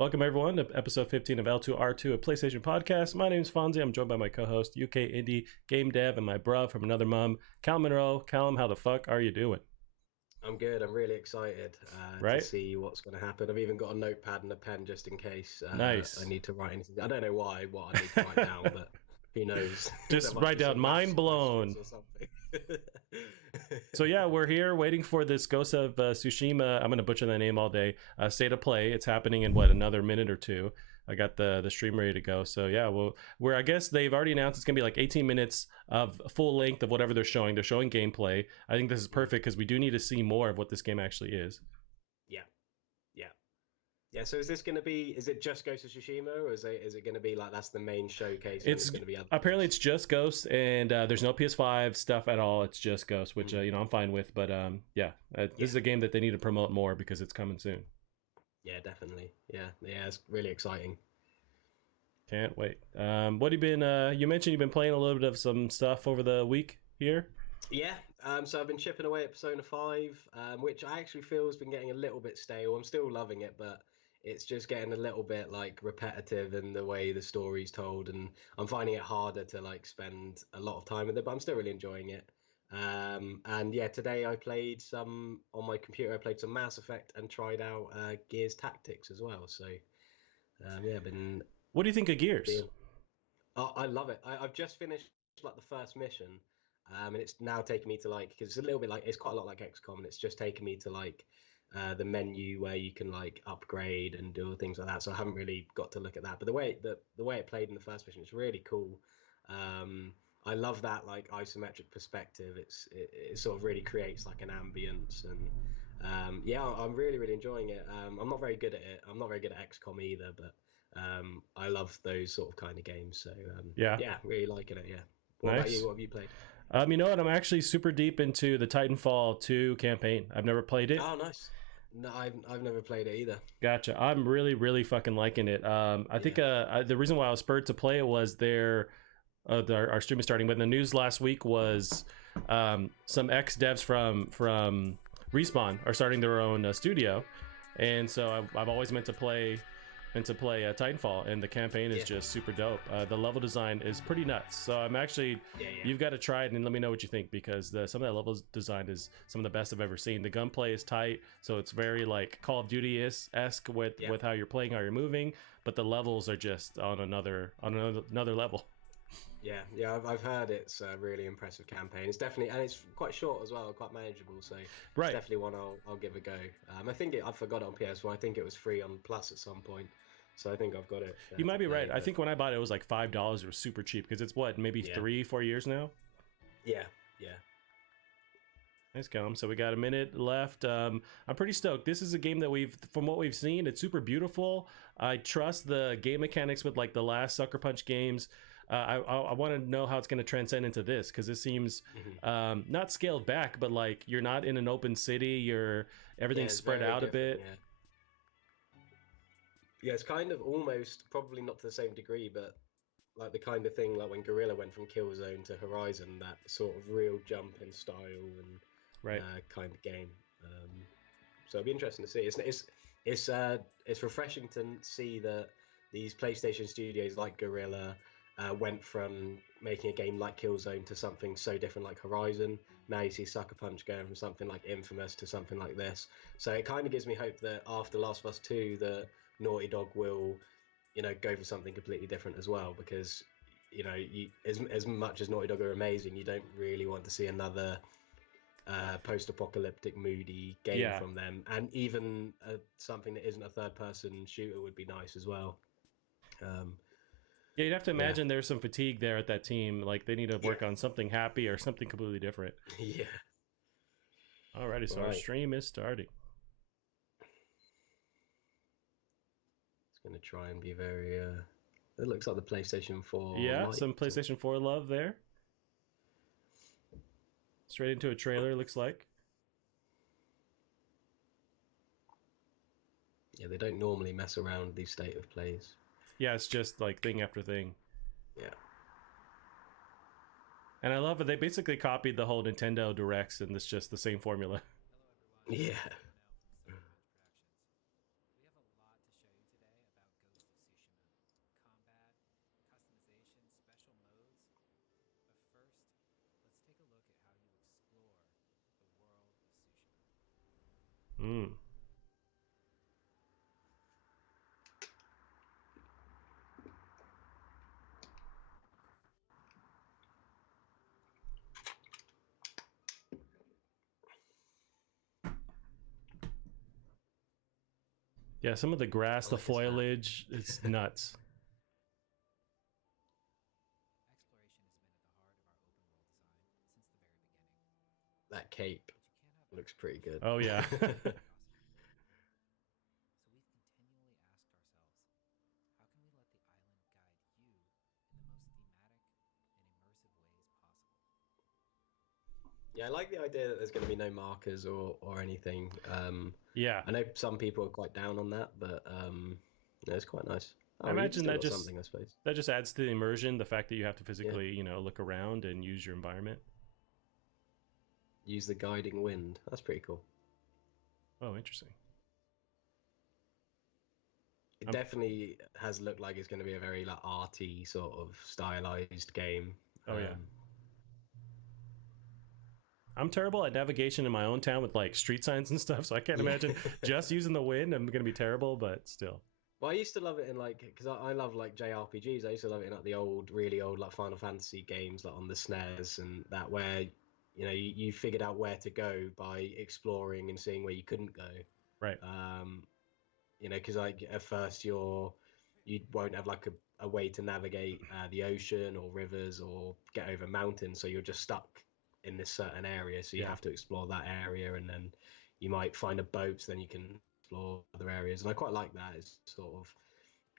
Welcome everyone to episode 15 of L2R2, a PlayStation Podcast. My name's Fonzie. I'm joined by my co-host, UK indie game dev, and my bruv from another mum, Callum Monroe. Callum, how the fuck are you doing? I'm good. I'm really excited to Right? see what's going to happen. I've even got a notepad and a pen just in case I Nice. need to write anything. I don't know what I need to write down, but who knows? Just There might write be down some mind maths blown. questions or something. So yeah, we're here waiting for this Ghost of Tsushima. I'm going to butcher that name all day. State of play. It's happening in another minute or two. I got the stream ready to go. So yeah, I guess they've already announced it's gonna be like 18 minutes of full length of whatever they're showing. They're showing gameplay. I think this is perfect because we do need to see more of what this game actually is. Yeah, yeah, yeah. So is this going to be? Is it just Ghost of Tsushima, or is it going to be like that's the main showcase? It's going to be other apparently games? it's just Ghost, and there's no PS5 stuff at all. It's just Ghost, which I'm fine with. But this is a game that they need to promote more because it's coming soon. Yeah, definitely. Yeah, it's really exciting. Can't wait. What have you been? You mentioned you've been playing a little bit of some stuff over the week here. Yeah, so I've been chipping away at Persona 5, which I actually feel has been getting a little bit stale. I'm still loving it, but it's just getting a little bit like repetitive in the way the story's told, and I'm finding it harder to like spend a lot of time with it, but I'm still really enjoying it. And yeah, today I played some on my computer. I played some Mass Effect and tried out Gears Tactics as well. So yeah, been What do you think of Gears? I love it. I've just finished like the first mission, and it's now taking me to like because it's a little bit like it's quite a lot like XCOM, and it's just taken me to like the menu where you can like upgrade and do things like that. So I haven't really got to look at that. But the way it played in the first mission, it's really cool. I love that like isometric perspective. It sort of really creates like an ambience, and yeah, I'm really enjoying it. I'm not very good at it. I'm not very good at XCOM either, but I love those sort of kind of games. So Yeah, yeah, really liking it. Yeah. What about nice. you? What have you played? You know what? I'm actually super deep into the Titanfall 2 campaign. I've never played it. Oh, nice. No, I've never played it either. Gotcha. I'm really fucking liking it. I think Yeah. the reason why I was spurred to play it was our stream is starting. But the news last week was some ex devs from Respawn are starting their own studio, and so I've always meant to play Titanfall, and the campaign is just super dope. The level design is pretty nuts. So I'm actually, you've got to try it and let me know what you think, because some of that level design is some of the best I've ever seen. The gunplay is tight, so it's very like Call of Duty-esque with how you're playing, how you're moving, but the levels are just on another level. Yeah, I've heard it's a really impressive campaign. It's definitely, and it's quite short as well, quite manageable. So it's Right. definitely one I'll give a go. I think I forgot it on PS4. I think it was free on Plus at some point. So I think I've got it. You might be right. But I think when I bought it, it was like $5. It was super cheap because it's maybe 3-4 years now. Yeah. Nice, Callum. So we got a minute left. I'm pretty stoked. This is a game that from what we've seen, it's super beautiful. I trust the game mechanics with like the last Sucker Punch games. I want to know how it's going to transcend into this, because it seems not scaled back, but like you're not in an open city. Everything's spread out a bit. Yeah, it's kind of almost, probably not to the same degree, but like the kind of thing like when Gorilla went from Killzone to Horizon, that sort of real jump in style and kind of game. So it'll be interesting to see. It's refreshing to see that these PlayStation studios like Gorilla went from making a game like Killzone to something so different like Horizon. Now you see Sucker Punch going from something like Infamous to something like this. So it kind of gives me hope that after Last of Us 2, that Naughty Dog will, go for something completely different as well. Because, as much as Naughty Dog are amazing, you don't really want to see another post-apocalyptic, moody game from them. And even something that isn't a third-person shooter would be nice as well. Yeah, you'd have to imagine there's some fatigue there at that team. Like they need to work on something happy or something completely different. Yeah. Alrighty, so our stream is starting. It's going to try and be very... it looks like the PlayStation 4. Yeah, some PlayStation 4 love there. Straight into a trailer, looks like. Yeah, they don't normally mess around with these state of plays. Yeah, it's just like thing after thing. Yeah. And I love it. They basically copied the whole Nintendo Directs, and it's just the same formula. Yeah. Mm. Yeah, some of the grass, the foliage, it's nuts. That cape looks pretty good. Oh yeah. Yeah, I like the idea that there's going to be no markers or anything. Yeah. I know some people are quite down on that, but it's quite nice. I imagine that just something, I suppose. That just adds to the immersion, the fact that you have to physically, look around and use your environment. Use the guiding wind. That's pretty cool. Oh, interesting. It definitely has looked like it's going to be a very like arty sort of stylized game. Oh yeah. I'm terrible at navigation in my own town with like street signs and stuff, so I can't imagine just using the wind. I'm going to be terrible, but still. Well, I used to love it in like, because I love like JRPGs. I used to love it in like the old, really old like Final Fantasy games, like on the SNES and that, where you figured out where to go by exploring and seeing where you couldn't go. Right. Because like at first you won't have like a way to navigate the ocean or rivers or get over mountains, so you're just stuck in this certain area. So you have to explore that area, and then you might find a boat, so then you can explore other areas. And I quite like that. It's sort of,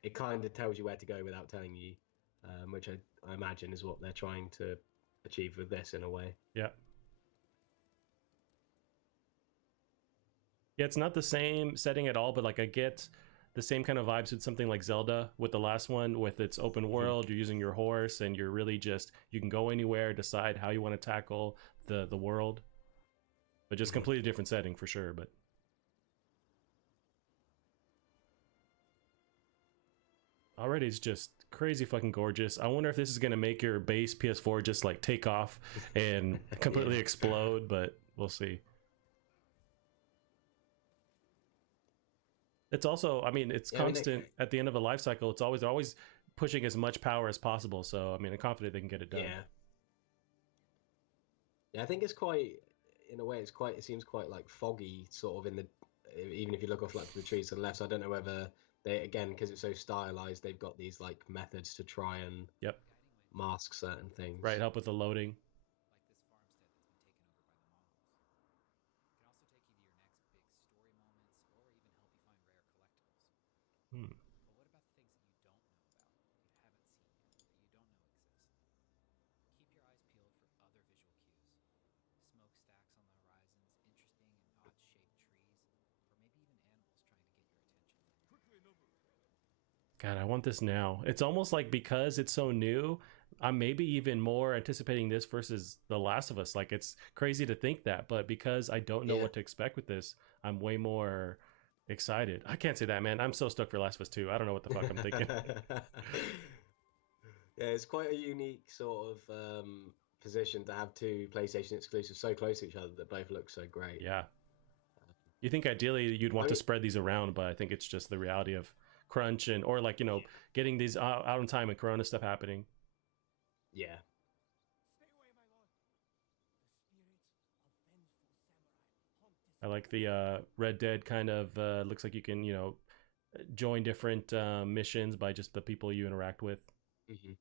it kind of tells you where to go without telling you, which I imagine is what they're trying to achieve with this in a way. Yeah. Yeah, it's not the same setting at all, but like I get the same kind of vibes with something like Zelda with the last one, with its open world. You're using your horse and you're really just, you can go anywhere, decide how you want to tackle the world, but just completely different setting for sure. But already it's just crazy fucking gorgeous. I wonder if this is going to make your base PS4 just like take off and completely explode, but we'll see. It's also, I mean, it's constant at the end of a life cycle. It's always, they're always pushing as much power as possible. So, I mean, I'm confident they can get it done. Yeah, I think it's quite, in a way, it seems quite like foggy, sort of even if you look off like the trees to the left. So I don't know whether they, again, because it's so stylized, they've got these like methods to try and mask certain things. Right, help with the loading. God, I want this now. It's almost like, because it's so new, I'm maybe even more anticipating this versus The Last of Us. Like, it's crazy to think that, but because I don't know what to expect with this, I'm way more excited. I can't say that, man. I'm so stoked for Last of Us 2. I don't know what the fuck I'm thinking. Yeah, it's quite a unique sort of position to have two PlayStation exclusives so close to each other that both look so great. Yeah. You think ideally you'd want to spread these around, but I think it's just the reality of crunch and, or like, getting these out in time and Corona stuff happening. Yeah. I like the Red Dead kind of looks like you can, join different missions by just the people you interact with. Mm-hmm.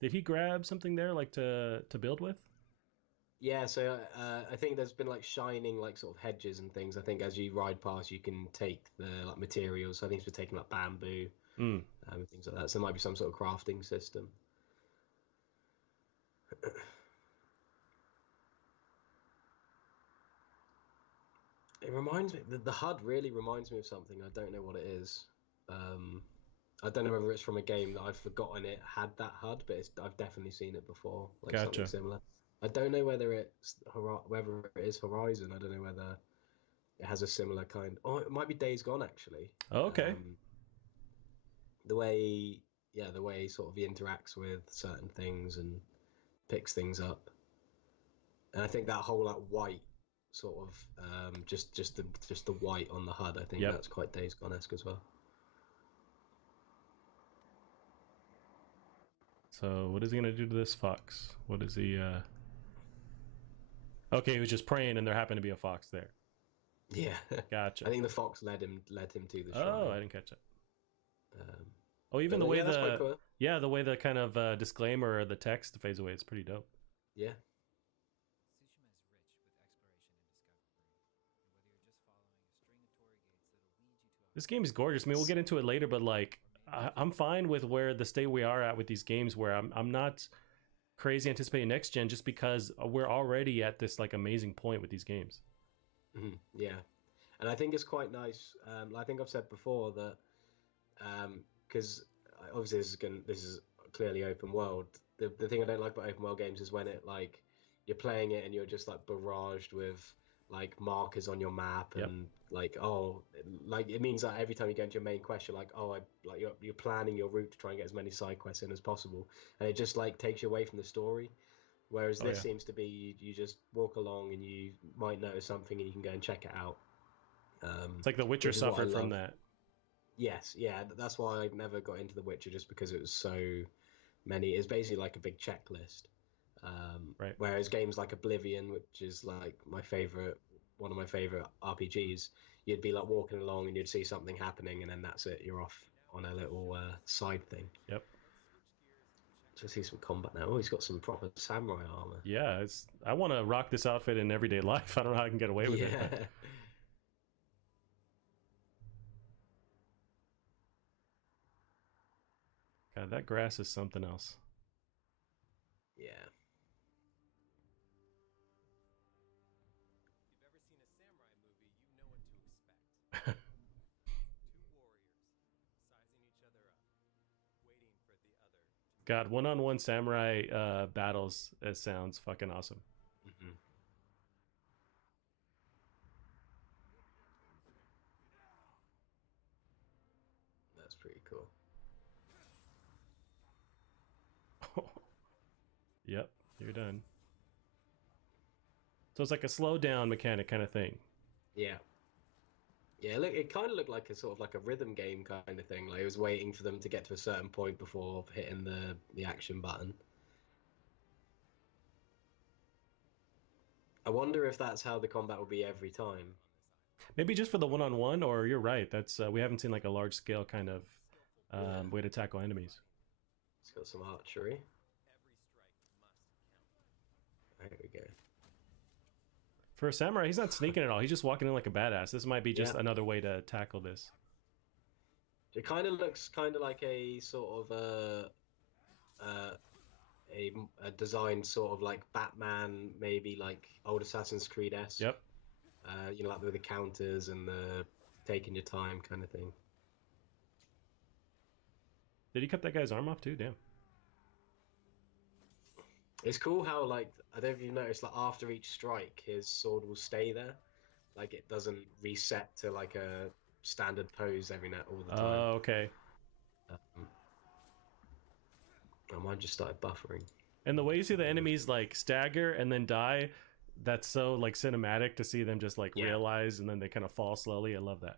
Did he grab something there like to build with? Yeah, so I think there's been like shining like sort of hedges and things. I think as you ride past, you can take the like materials. So I think he's been taking like bamboo and things like that. So there might be some sort of crafting system. It reminds me, the HUD really reminds me of something. I don't know what it is. I don't know whether it's from a game that I've forgotten it had that HUD, but I've definitely seen it before, like something similar. I don't know whether it is Horizon. I don't know whether it has a similar kind. Oh, it might be Days Gone actually. Oh, okay. The way sort of he interacts with certain things and picks things up, and I think that whole like white sort of just the white on the HUD. I think that's quite Days Gone-esque as well. So what is he gonna do to this fox? What is he? Okay, he was just praying, and there happened to be a fox there. Yeah, gotcha. I think the fox led him to the shrine. Oh, I didn't catch it. Even the way cool. The way the kind of disclaimer or the text fades away, it's pretty dope. Yeah. This game is gorgeous. I mean, we'll get into it later, but like, I'm fine with where the state we are at with these games, where I'm not crazy anticipating next gen, just because we're already at this like amazing point with these games. Mm-hmm. Yeah, and I think it's quite nice. I think I've said before that because obviously this is clearly open world. The thing I don't like about open world games is when it like you're playing it and you're just like barraged with like markers on your map and like it means that every time you go into your main quest you're like you're planning your route to try and get as many side quests in as possible, and it just like takes you away from the story. Whereas this seems to be you just walk along and you might notice something and you can go and check it out. It's like The Witcher suffered from that. Yes, yeah, that's why I never got into The Witcher, just because it was so many. It's basically like a big checklist. Right. Whereas games like Oblivion, which is like one of my favorite RPGs, you'd be like walking along and you'd see something happening, and then that's it. You're off on a little side thing. Yep. So I see some combat now. Oh, he's got some proper samurai armor. Yeah, I want to rock this outfit in everyday life. I don't know how I can get away with it. God, that grass is something else. Yeah. God, one-on-one samurai battles, it sounds fucking awesome. Mm-hmm. That's pretty cool. Yep, you're done. So it's like a slow down mechanic kind of thing. Yeah. Yeah, look, it kind of looked like a sort of like a rhythm game kind of thing. Like it was waiting for them to get to a certain point before hitting the action button. I wonder if that's how the combat will be every time. Maybe just for the one-on-one, or you're right. That's we haven't seen like a large scale kind of way to tackle enemies. It's got some archery. There we go. For a samurai, he's not sneaking at all. He's just walking in like a badass. This might be just another way to tackle this. It kind of looks kind of like a sort of a design sort of like Batman, maybe like old Assassin's Creed-esque. Yep. You know, like with the counters and the taking your time kind of thing. Did he cut that guy's arm off too? Damn. It's cool how, like, I don't know if you've noticed, like, after each strike, his sword will stay there. Like, it doesn't reset to, like, a standard pose every night all the time. Oh, okay. Mine just started buffering. And the way you see the enemies, like, stagger and then die, that's so, like, cinematic to see them just, like, realize and then they kind of fall slowly. I love that.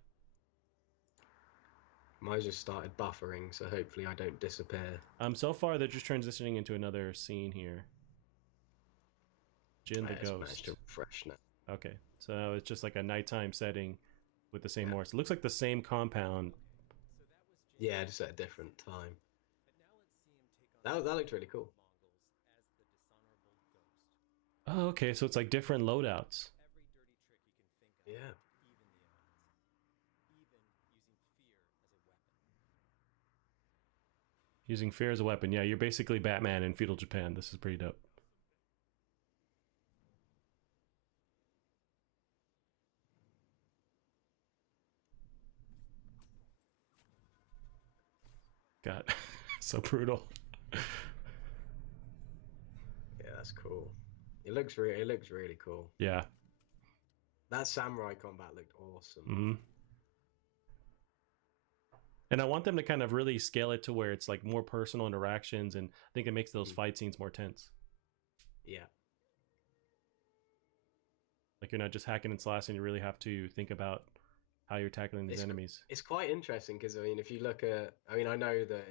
Mine just started buffering, so hopefully I don't disappear. So far, they're just transitioning into another scene here. Jin the Ghost. Managed to refresh now. Okay, so it's just like a nighttime setting with the same horse. It looks like the same compound. Yeah, just at a different time. That looked really cool. Oh, okay, so it's like different loadouts. Yeah. Using fear as a weapon. Yeah, you're basically Batman in feudal Japan. This is pretty dope. God, so brutal. Yeah, that's cool. It looks really cool. Yeah. That samurai combat looked awesome. Mm-hmm. And I want them to kind of really scale it to where it's like more personal interactions, and I think it makes those fight scenes more tense. Yeah. Like you're not just hacking and slashing. You really have to think about how you're tackling these enemies. It's quite interesting because I mean, if you look at, I mean, I know that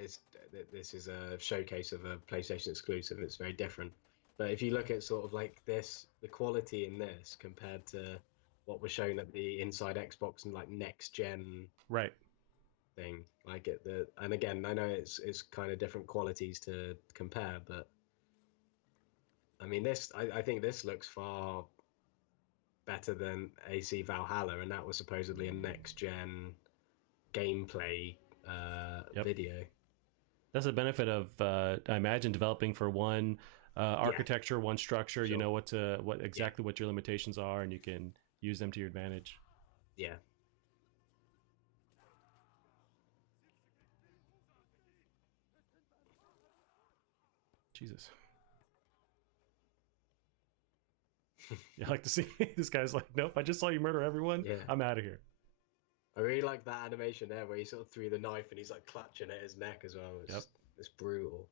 this is a showcase of a PlayStation exclusive. It's very different, but if you look at sort of like this, the quality in this compared to what was shown at the Inside Xbox and like next gen right thing, like and again, I know it's kind of different qualities to compare, but I mean, I think this looks far better than AC Valhalla, and that was supposedly a next gen gameplay video. That's the benefit of I imagine developing for one architecture, one structure. Sure. You know what your limitations are, and you can use them to your advantage. Yeah. Jesus. You like to see this guy's like, nope, I just saw you murder everyone. Yeah. I'm out of here. I really like that animation there where he sort of threw the knife and he's like clutching at his neck as well. It's brutal.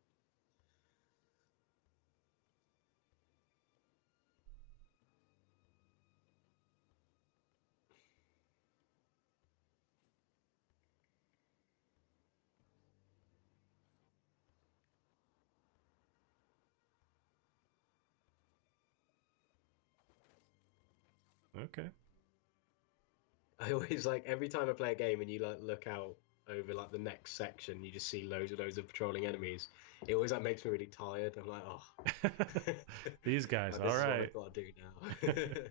Okay. I always like every time I play a game and you like look out over like the next section, you just see loads of patrolling enemies. It always like makes me really tired. I'm like, oh, these guys. Like, all right. This is what I've got to do now.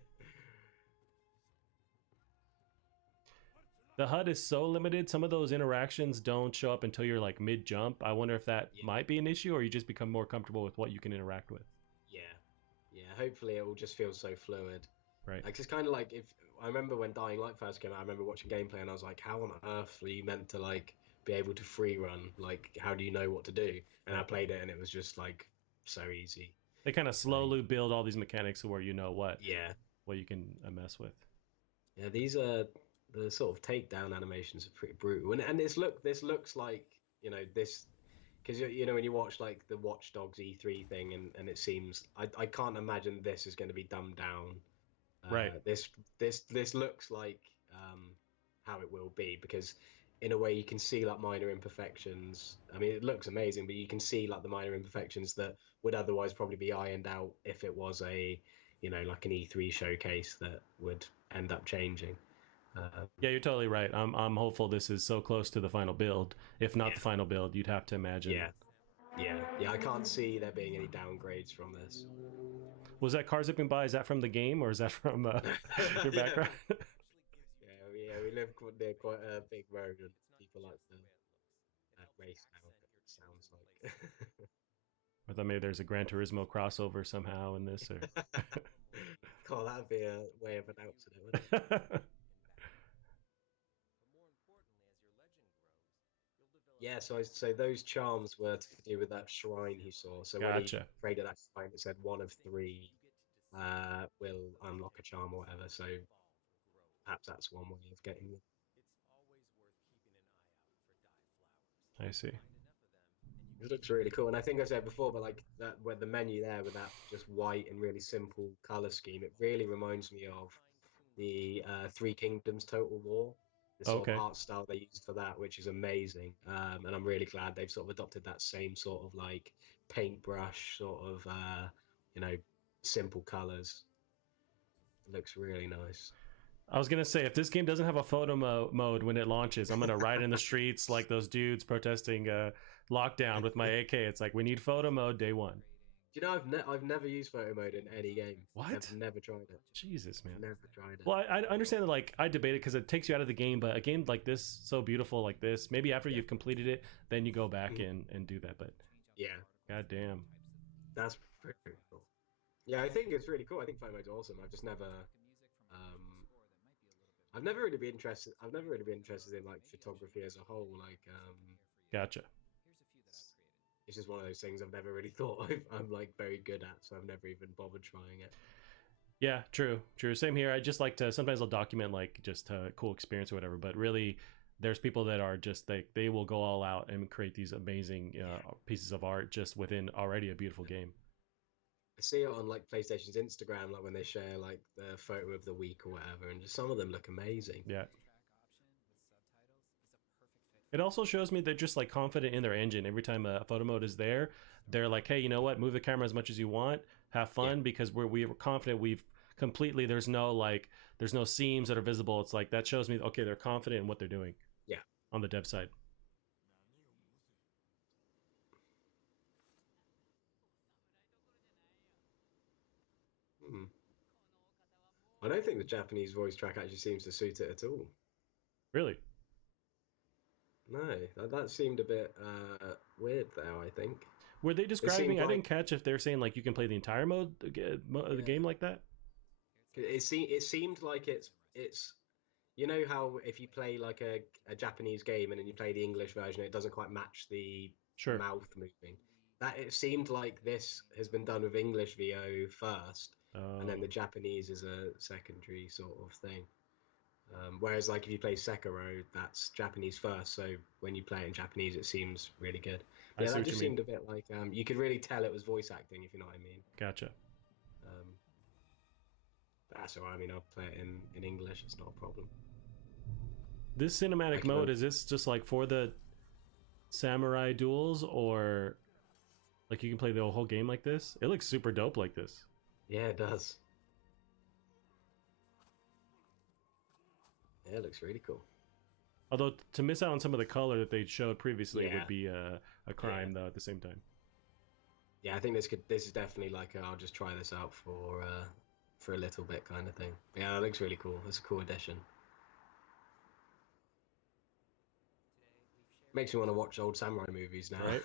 The HUD is so limited. Some of those interactions don't show up until you're like mid jump. I wonder if that might be an issue, or you just become more comfortable with what you can interact with. Yeah. Hopefully, it will just feel so fluid. Right. Like it's kind of like if I remember when Dying Light first came out. I remember watching gameplay and I was like, how on earth are you meant to like be able to free run? Like, how do you know what to do? And I played it and it was just like so easy. They kind of slowly build all these mechanics where you know what you can mess with. Yeah, these are the sort of takedown animations are pretty brutal. And this looks like, you know, this because you know when you watch like the Watch Dogs E3 thing and it seems I can't imagine this is going to be dumbed down. Right. This looks like how it will be because in a way you can see like minor imperfections. I mean, it looks amazing, but you can see like the minor imperfections that would otherwise probably be ironed out if it was a, you know, like an E3 showcase that would end up changing. Yeah, you're totally right. I'm hopeful this is so close to the final build. If not the final build, you'd have to imagine. Yeah. I can't see there being any downgrades from this. Was that car zipping by? Is that from the game or is that from your background? Yeah, we live near quite a big road and people like to race now, it sounds like. I thought maybe there's a Gran Turismo crossover somehow in this. Or... God, that'd be a way of announcing it, wouldn't it? Yeah, so those charms were to do with that shrine he saw. So when he prayed at that shrine, it said one of three will unlock a charm or whatever. So perhaps that's one way of getting them. I see. It looks really cool, and I think I said before, but like that, where the menu there with that just white and really simple color scheme, it really reminds me of the Three Kingdoms Total War. The sort of art style they use for that, which is amazing, and I'm really glad they've sort of adopted that same sort of like paintbrush sort of you know, simple colors. It looks really nice. I was gonna say, if this game doesn't have a photo mode when it launches, I'm gonna ride in the streets like those dudes protesting lockdown with my AK. It's like, we need photo mode day one. Do you know, I've never used photo mode in any game. What? I've never tried it. Jesus, man. Never tried it. Well, I understand that, like, I debate it because it takes you out of the game, but a game like this, so beautiful like this, maybe after you've completed it, then you go back and do that, but... Yeah. God damn. That's pretty cool. Yeah, I think it's really cool. I think photo mode's awesome. I've just never... I've never really been interested in, like, photography as a whole, like... Gotcha. It's just one of those things I've never really thought I'm like very good at, so I've never even bothered trying it. Yeah, true. Same here. I just like to, sometimes I'll document like just a cool experience or whatever, but really there's people that are just, they will go all out and create these amazing pieces of art just within already a beautiful game. I see it on like PlayStation's Instagram, like when they share like the photo of the week or whatever, and just some of them look amazing. Yeah. It also shows me they're just like confident in their engine. Every time a photo mode is there, they're like, hey, you know what? Move the camera as much as you want. Have fun, because we're confident we've completely, there's no seams that are visible. It's like that shows me, okay, they're confident in what they're doing. Yeah. On the dev side. Hmm. I don't think the Japanese voice track actually seems to suit it at all. Really? No, that seemed a bit weird though, I think. Were they describing, I like, didn't catch if they're saying like you can play the entire mode the game like that? It seemed like it's you know how if you play like a Japanese game and then you play the English version, it doesn't quite match the Sure. mouth moving. That it seemed like this has been done with English VO first, and then the Japanese is a secondary sort of thing. Whereas like if you play Sekiro, that's Japanese first, so when you play it in Japanese, it seems really good. Yeah, that just seemed a bit like you could really tell it was voice acting, if you know what I mean. Gotcha. That's all right. I mean, I'll play it in English. It's not a problem. This cinematic mode, is this just like for the samurai duels, or like you can play the whole game like this? It looks super dope like this. Yeah, it does. Yeah, it looks really cool. Although to miss out on some of the color that they showed previously would be a crime, though. At the same time. Yeah, I think this is definitely like I'll just try this out for a little bit kind of thing. Yeah, it looks really cool. It's a cool addition. Makes me want to watch old samurai movies now. Right?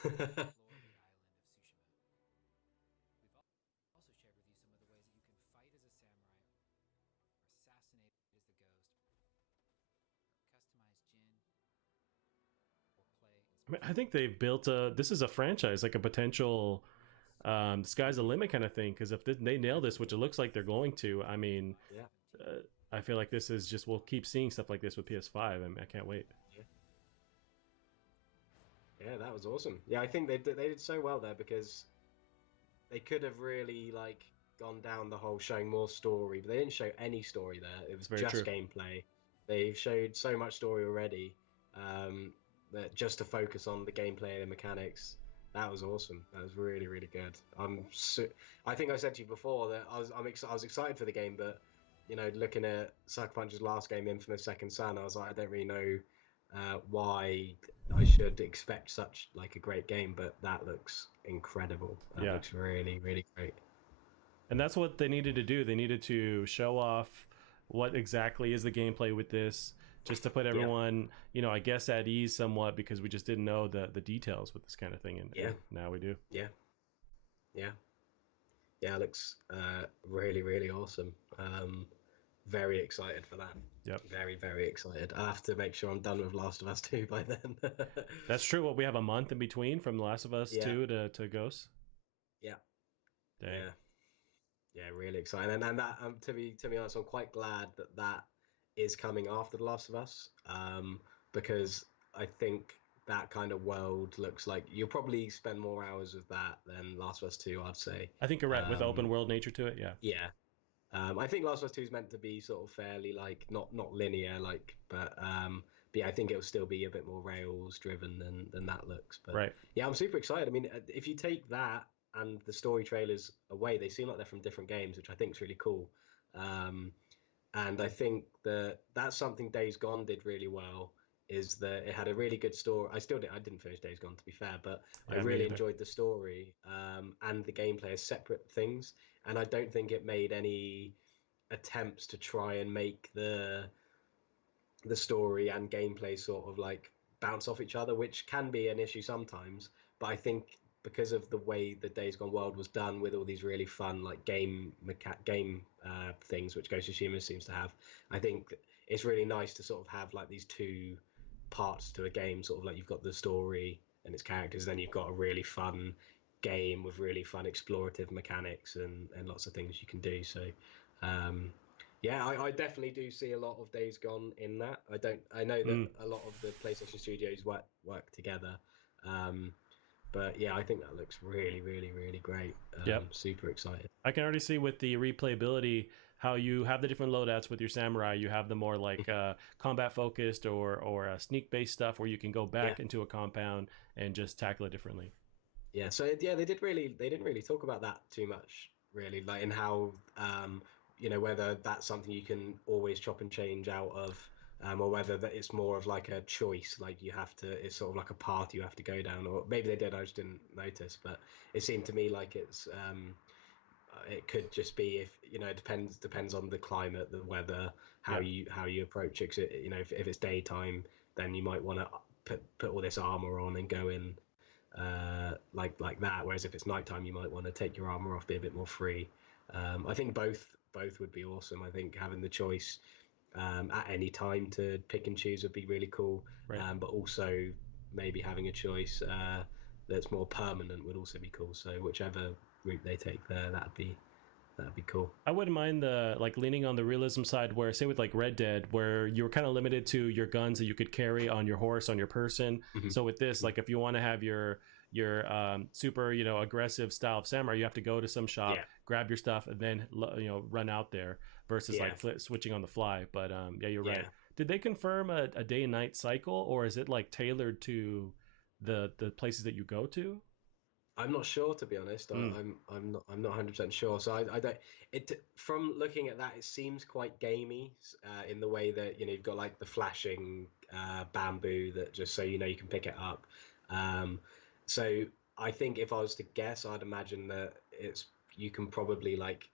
I think they've built this is a franchise, like a potential sky's the limit kind of thing, because if they nail this, which it looks like they're going to, I mean, I feel like this is just, we'll keep seeing stuff like this with PS5. I mean, I can't wait. Yeah, that was awesome. Yeah, I think they did so well there, because they could have really like gone down the whole showing more story, but they didn't show any story there. It was just gameplay. They showed so much story already, that just to focus on the gameplay and the mechanics, that was awesome. That was really, really good. I think I said to you before that I was excited for the game, but you know, looking at Sucker Punch's last game, Infamous Second Son, I was like, I don't really know why I should expect such like a great game, but that looks incredible. That looks really, really great. And that's what they needed to do. They needed to show off what exactly is the gameplay with this, just to put everyone, you know, I guess at ease somewhat, because we just didn't know the details with this kind of thing, and now we do. It looks really, really awesome. Very excited for that. Very, very excited. I have to make sure I'm done with Last of Us 2 by then. That's true. What, we have a month in between from Last of Us 2 to Ghost? Yeah. Dang. Yeah, really excited. And that, to be honest, I'm quite glad that is coming after The Last of Us, because I think that kind of world looks like you'll probably spend more hours with that than Last of Us 2, I'd say. I think you're right, with open world nature to it, Yeah. I think Last of Us 2 is meant to be sort of fairly like not linear, like, but yeah, I think it'll still be a bit more Rails driven than that looks. But yeah, I'm super excited. I mean, if you take that and the story trailers away, they seem like they're from different games, which I think is really cool. And I think that's something Days Gone did really well, is that it had a really good story. I didn't finish Days Gone, to be fair, but I really enjoyed the story and the gameplay as separate things. And I don't think it made any attempts to try and make the story and gameplay sort of like bounce off each other, which can be an issue sometimes. But I think because of the way the Days Gone world was done, with all these really fun like game things, which Ghost of Tsushima seems to have, I think it's really nice to sort of have like these two parts to a game, sort of like you've got the story and its characters, then you've got a really fun game with really fun explorative mechanics and lots of things you can do. So yeah, I definitely do see a lot of Days Gone in that. I know that a lot of the PlayStation studios work together, But yeah, I think that looks really, really, really great. Yep. Super excited. I can already see with the replayability how you have the different loadouts with your samurai. You have the more like combat focused or sneak based stuff where you can go back into a compound and just tackle it differently. Yeah, so yeah, they didn't really talk about that too much, really, like in how whether that's something you can always chop and change out of, or whether that it's more of like a choice, like it's sort of like a path you have to go down, or maybe they did, I just didn't notice, but it seemed to me like it could just be, if it depends on the climate, the weather, how you approach it. 'Cause if it's daytime, then you might want to put all this armor on and go in like that. Whereas if it's nighttime, you might want to take your armor off, be a bit more free. I think both would be awesome. I think having the choice at any time to pick and choose would be really cool. Right. But also maybe having a choice that's more permanent would also be cool. So whichever route they take there, that'd be cool. I wouldn't mind the like leaning on the realism side, where say with like Red Dead, where you were kind of limited to your guns that you could carry on your horse, on your person. So with this, like if you want to have your super aggressive style of samurai, you have to go to some shop, grab your stuff, and then run out there, versus like switching on the fly. But yeah, you're right. Did they confirm a day and night cycle, or is it like tailored to the places that you go to? I'm not sure, to be honest. I'm not 100% sure. So I don't. From looking at that, it seems quite gamey in the way that you've got like the flashing bamboo that just so you can pick it up. So I think if I was to guess, I'd imagine that you can probably like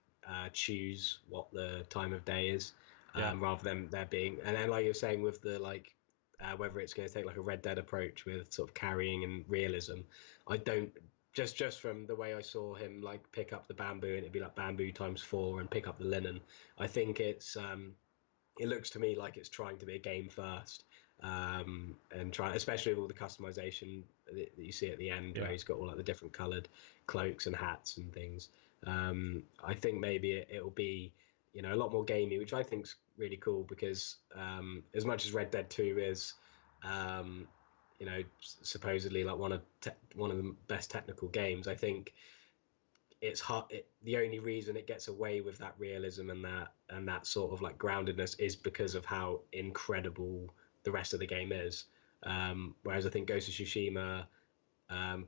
choose what the time of day is, rather than there being. And then like you're saying with the like whether it's going to take like a Red Dead approach with sort of carrying and realism, I don't. Just from the way I saw him like pick up the bamboo, and it'd be like bamboo times 4, and pick up the linen. I think it looks to me like it's trying to be a game first, and especially with all the customization that you see at the end, where he's got all like the different coloured cloaks and hats and things. I think maybe it'll be a lot more gamey, which I think's really cool, because as much as Red Dead 2 is supposedly like one of the best technical games, I think it's hard. The only reason it gets away with that realism and that sort of like groundedness is because of how incredible the rest of the game is. Whereas I think Ghost of Tsushima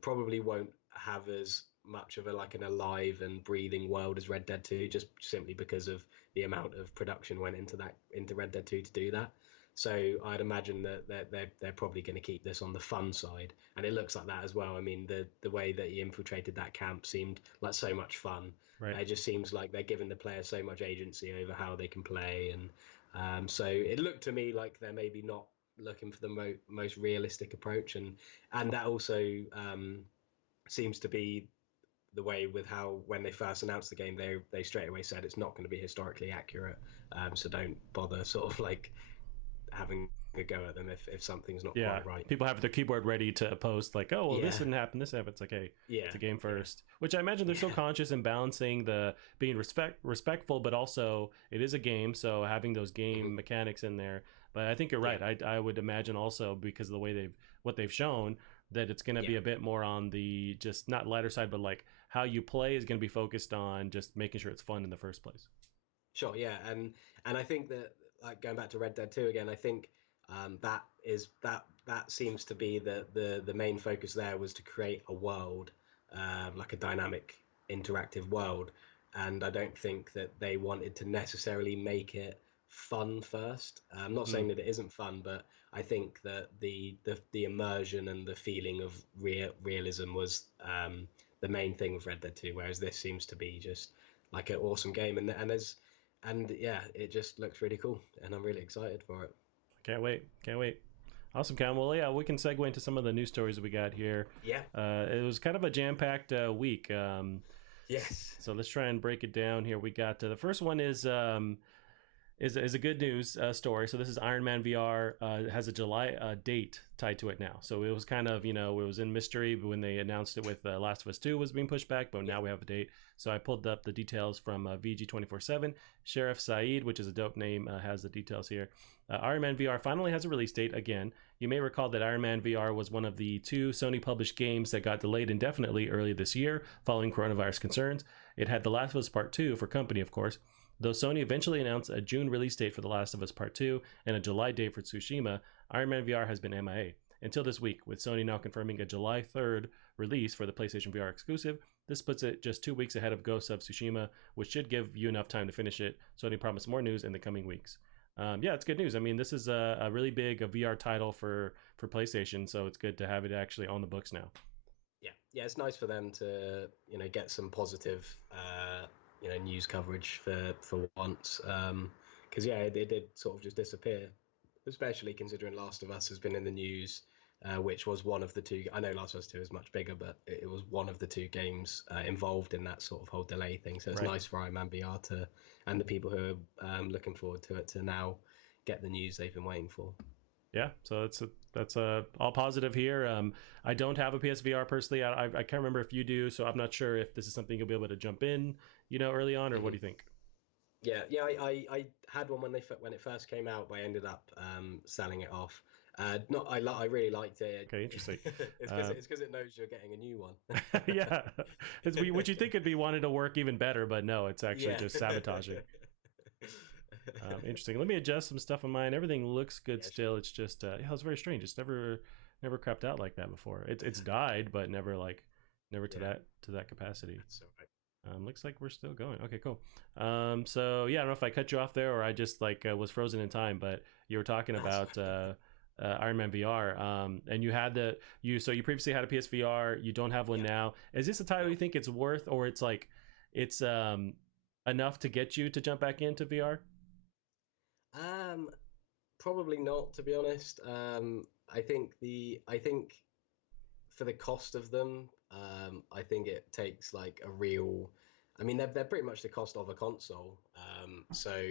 probably won't have as much of an alive and breathing world as Red Dead 2, just simply because of the amount of production went into Red Dead 2 to do that. So I'd imagine that they're probably going to keep this on the fun side, and it looks like that as well. I mean, the way that he infiltrated that camp seemed like so much fun. Right. It just seems like they're giving the player so much agency over how they can play, and so it looked to me like they're maybe not looking for the most realistic approach, and that also seems to be the way with how when they first announced the game, they straight away said it's not going to be historically accurate, so don't bother sort of like having a go at them if something's not quite right. People have their keyboard ready to post like, oh well, this didn't happen, this happened. It's like, hey, it's a game first, which I imagine they're so conscious in balancing the being respectful, but also it is a game, so having those game mechanics in there. But I think you're right. I would imagine also, because of the way they've shown, that it's going to be a bit more on the just not lighter side, but like how you play is going to be focused on just making sure it's fun in the first place. Sure, yeah, and I think that, like going back to Red Dead 2 again, I think that seems to be the main focus there, was to create a world, like a dynamic, interactive world, and I don't think that they wanted to necessarily make it fun first. I'm not saying that it isn't fun, but I think that the immersion and the feeling of realism was the main thing with Red Dead 2, whereas this seems to be just like an awesome game, and yeah, it just looks really cool, and I'm really excited for it. Can't wait. Awesome, Cam. Well, yeah, we can segue into some of the news stories that we got here. It was kind of a jam-packed week. Yes. So let's try and break it down here. We got the first one is is a good news story. So this is Iron Man VR. It has a July date tied to it now. So it was kind of, it was in mystery when they announced it with Last of Us 2 was being pushed back, but now we have a date. So I pulled up the details from VG247. Sheriff Saeed, which is a dope name, has the details here. Iron Man VR finally has a release date again. You may recall that Iron Man VR was one of the 2 Sony published games that got delayed indefinitely early this year following coronavirus concerns. It had The Last of Us Part 2 for company, of course. Though Sony eventually announced a June release date for The Last of Us Part 2 and a July date for Tsushima, Iron Man VR has been MIA. Until this week, with Sony now confirming a July 3rd release for the PlayStation VR exclusive. This puts it just 2 weeks ahead of Ghost of Tsushima, which should give you enough time to finish it. Sony promised more news in the coming weeks. Yeah, it's good news. I mean, this is a really big VR title for PlayStation, so it's good to have it actually on the books now. Yeah, it's nice for them to get some positive news coverage for once, because it did sort of just disappear, especially considering Last of Us has been in the news, which was one of the 2. I know Last of Us 2 is much bigger, but it was one of the 2 games involved in that sort of whole delay thing. So it's nice for Iron Man VR and the people who are looking forward to it to now get the news they've been waiting for. Yeah, so that's all positive here. I don't have a PSVR personally. I can't remember if you do, so I'm not sure if this is something you'll be able to jump in, early on, or what do you think? Yeah, I had one when it first came out, but I ended up selling it off. I really liked it. Okay, interesting. It's because it knows you're getting a new one. Yeah, would you think it'd be wanted to work even better, but no, it's actually just sabotaging. Interesting. Let me adjust some stuff on mine. Everything looks good still. It's just it's very strange. It's never crapped out like that before. It's died, but never to that capacity. That's so right. Looks like we're still going. Okay, cool. So yeah, I don't know if I cut you off there or I just was frozen in time, but you were talking about Iron Man VR, and so you previously had a PSVR. You don't have one now. Is this a title you think it's worth, or it's enough to get you to jump back into VR? Probably not, to be honest. I think for the cost of them, I think it takes a real. I mean, they're pretty much the cost of a console.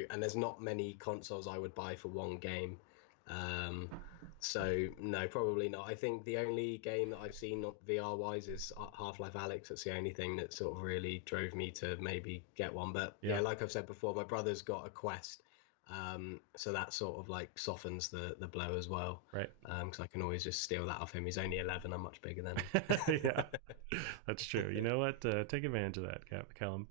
And there's not many consoles I would buy for one game. So no, probably not. I think the only game that I've seen VR wise is Half-Life Alyx. That's the only thing that sort of really drove me to maybe get one. But yeah, like I've said before, my brother's got a Quest. So that sort of softens the blow as well, right? Because I can always just steal that off him. He's only 11. I'm much bigger than him. Yeah, that's true. You know what? Take advantage of that, Callum.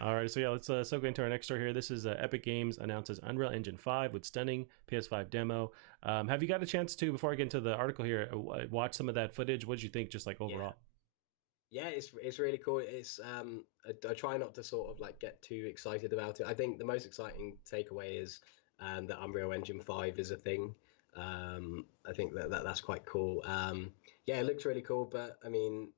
All right, so yeah, let's go into our next story here. This is Epic Games announces Unreal Engine 5 with stunning PS5 demo. Have you got a chance to, before I get into the article here, watch some of that footage? What did you think, just overall? Yeah, it's really cool. It's I try not to sort of get too excited about it. I think the most exciting takeaway is that Unreal Engine 5 is a thing. I think that's quite cool. Yeah, it looks really cool, but I mean,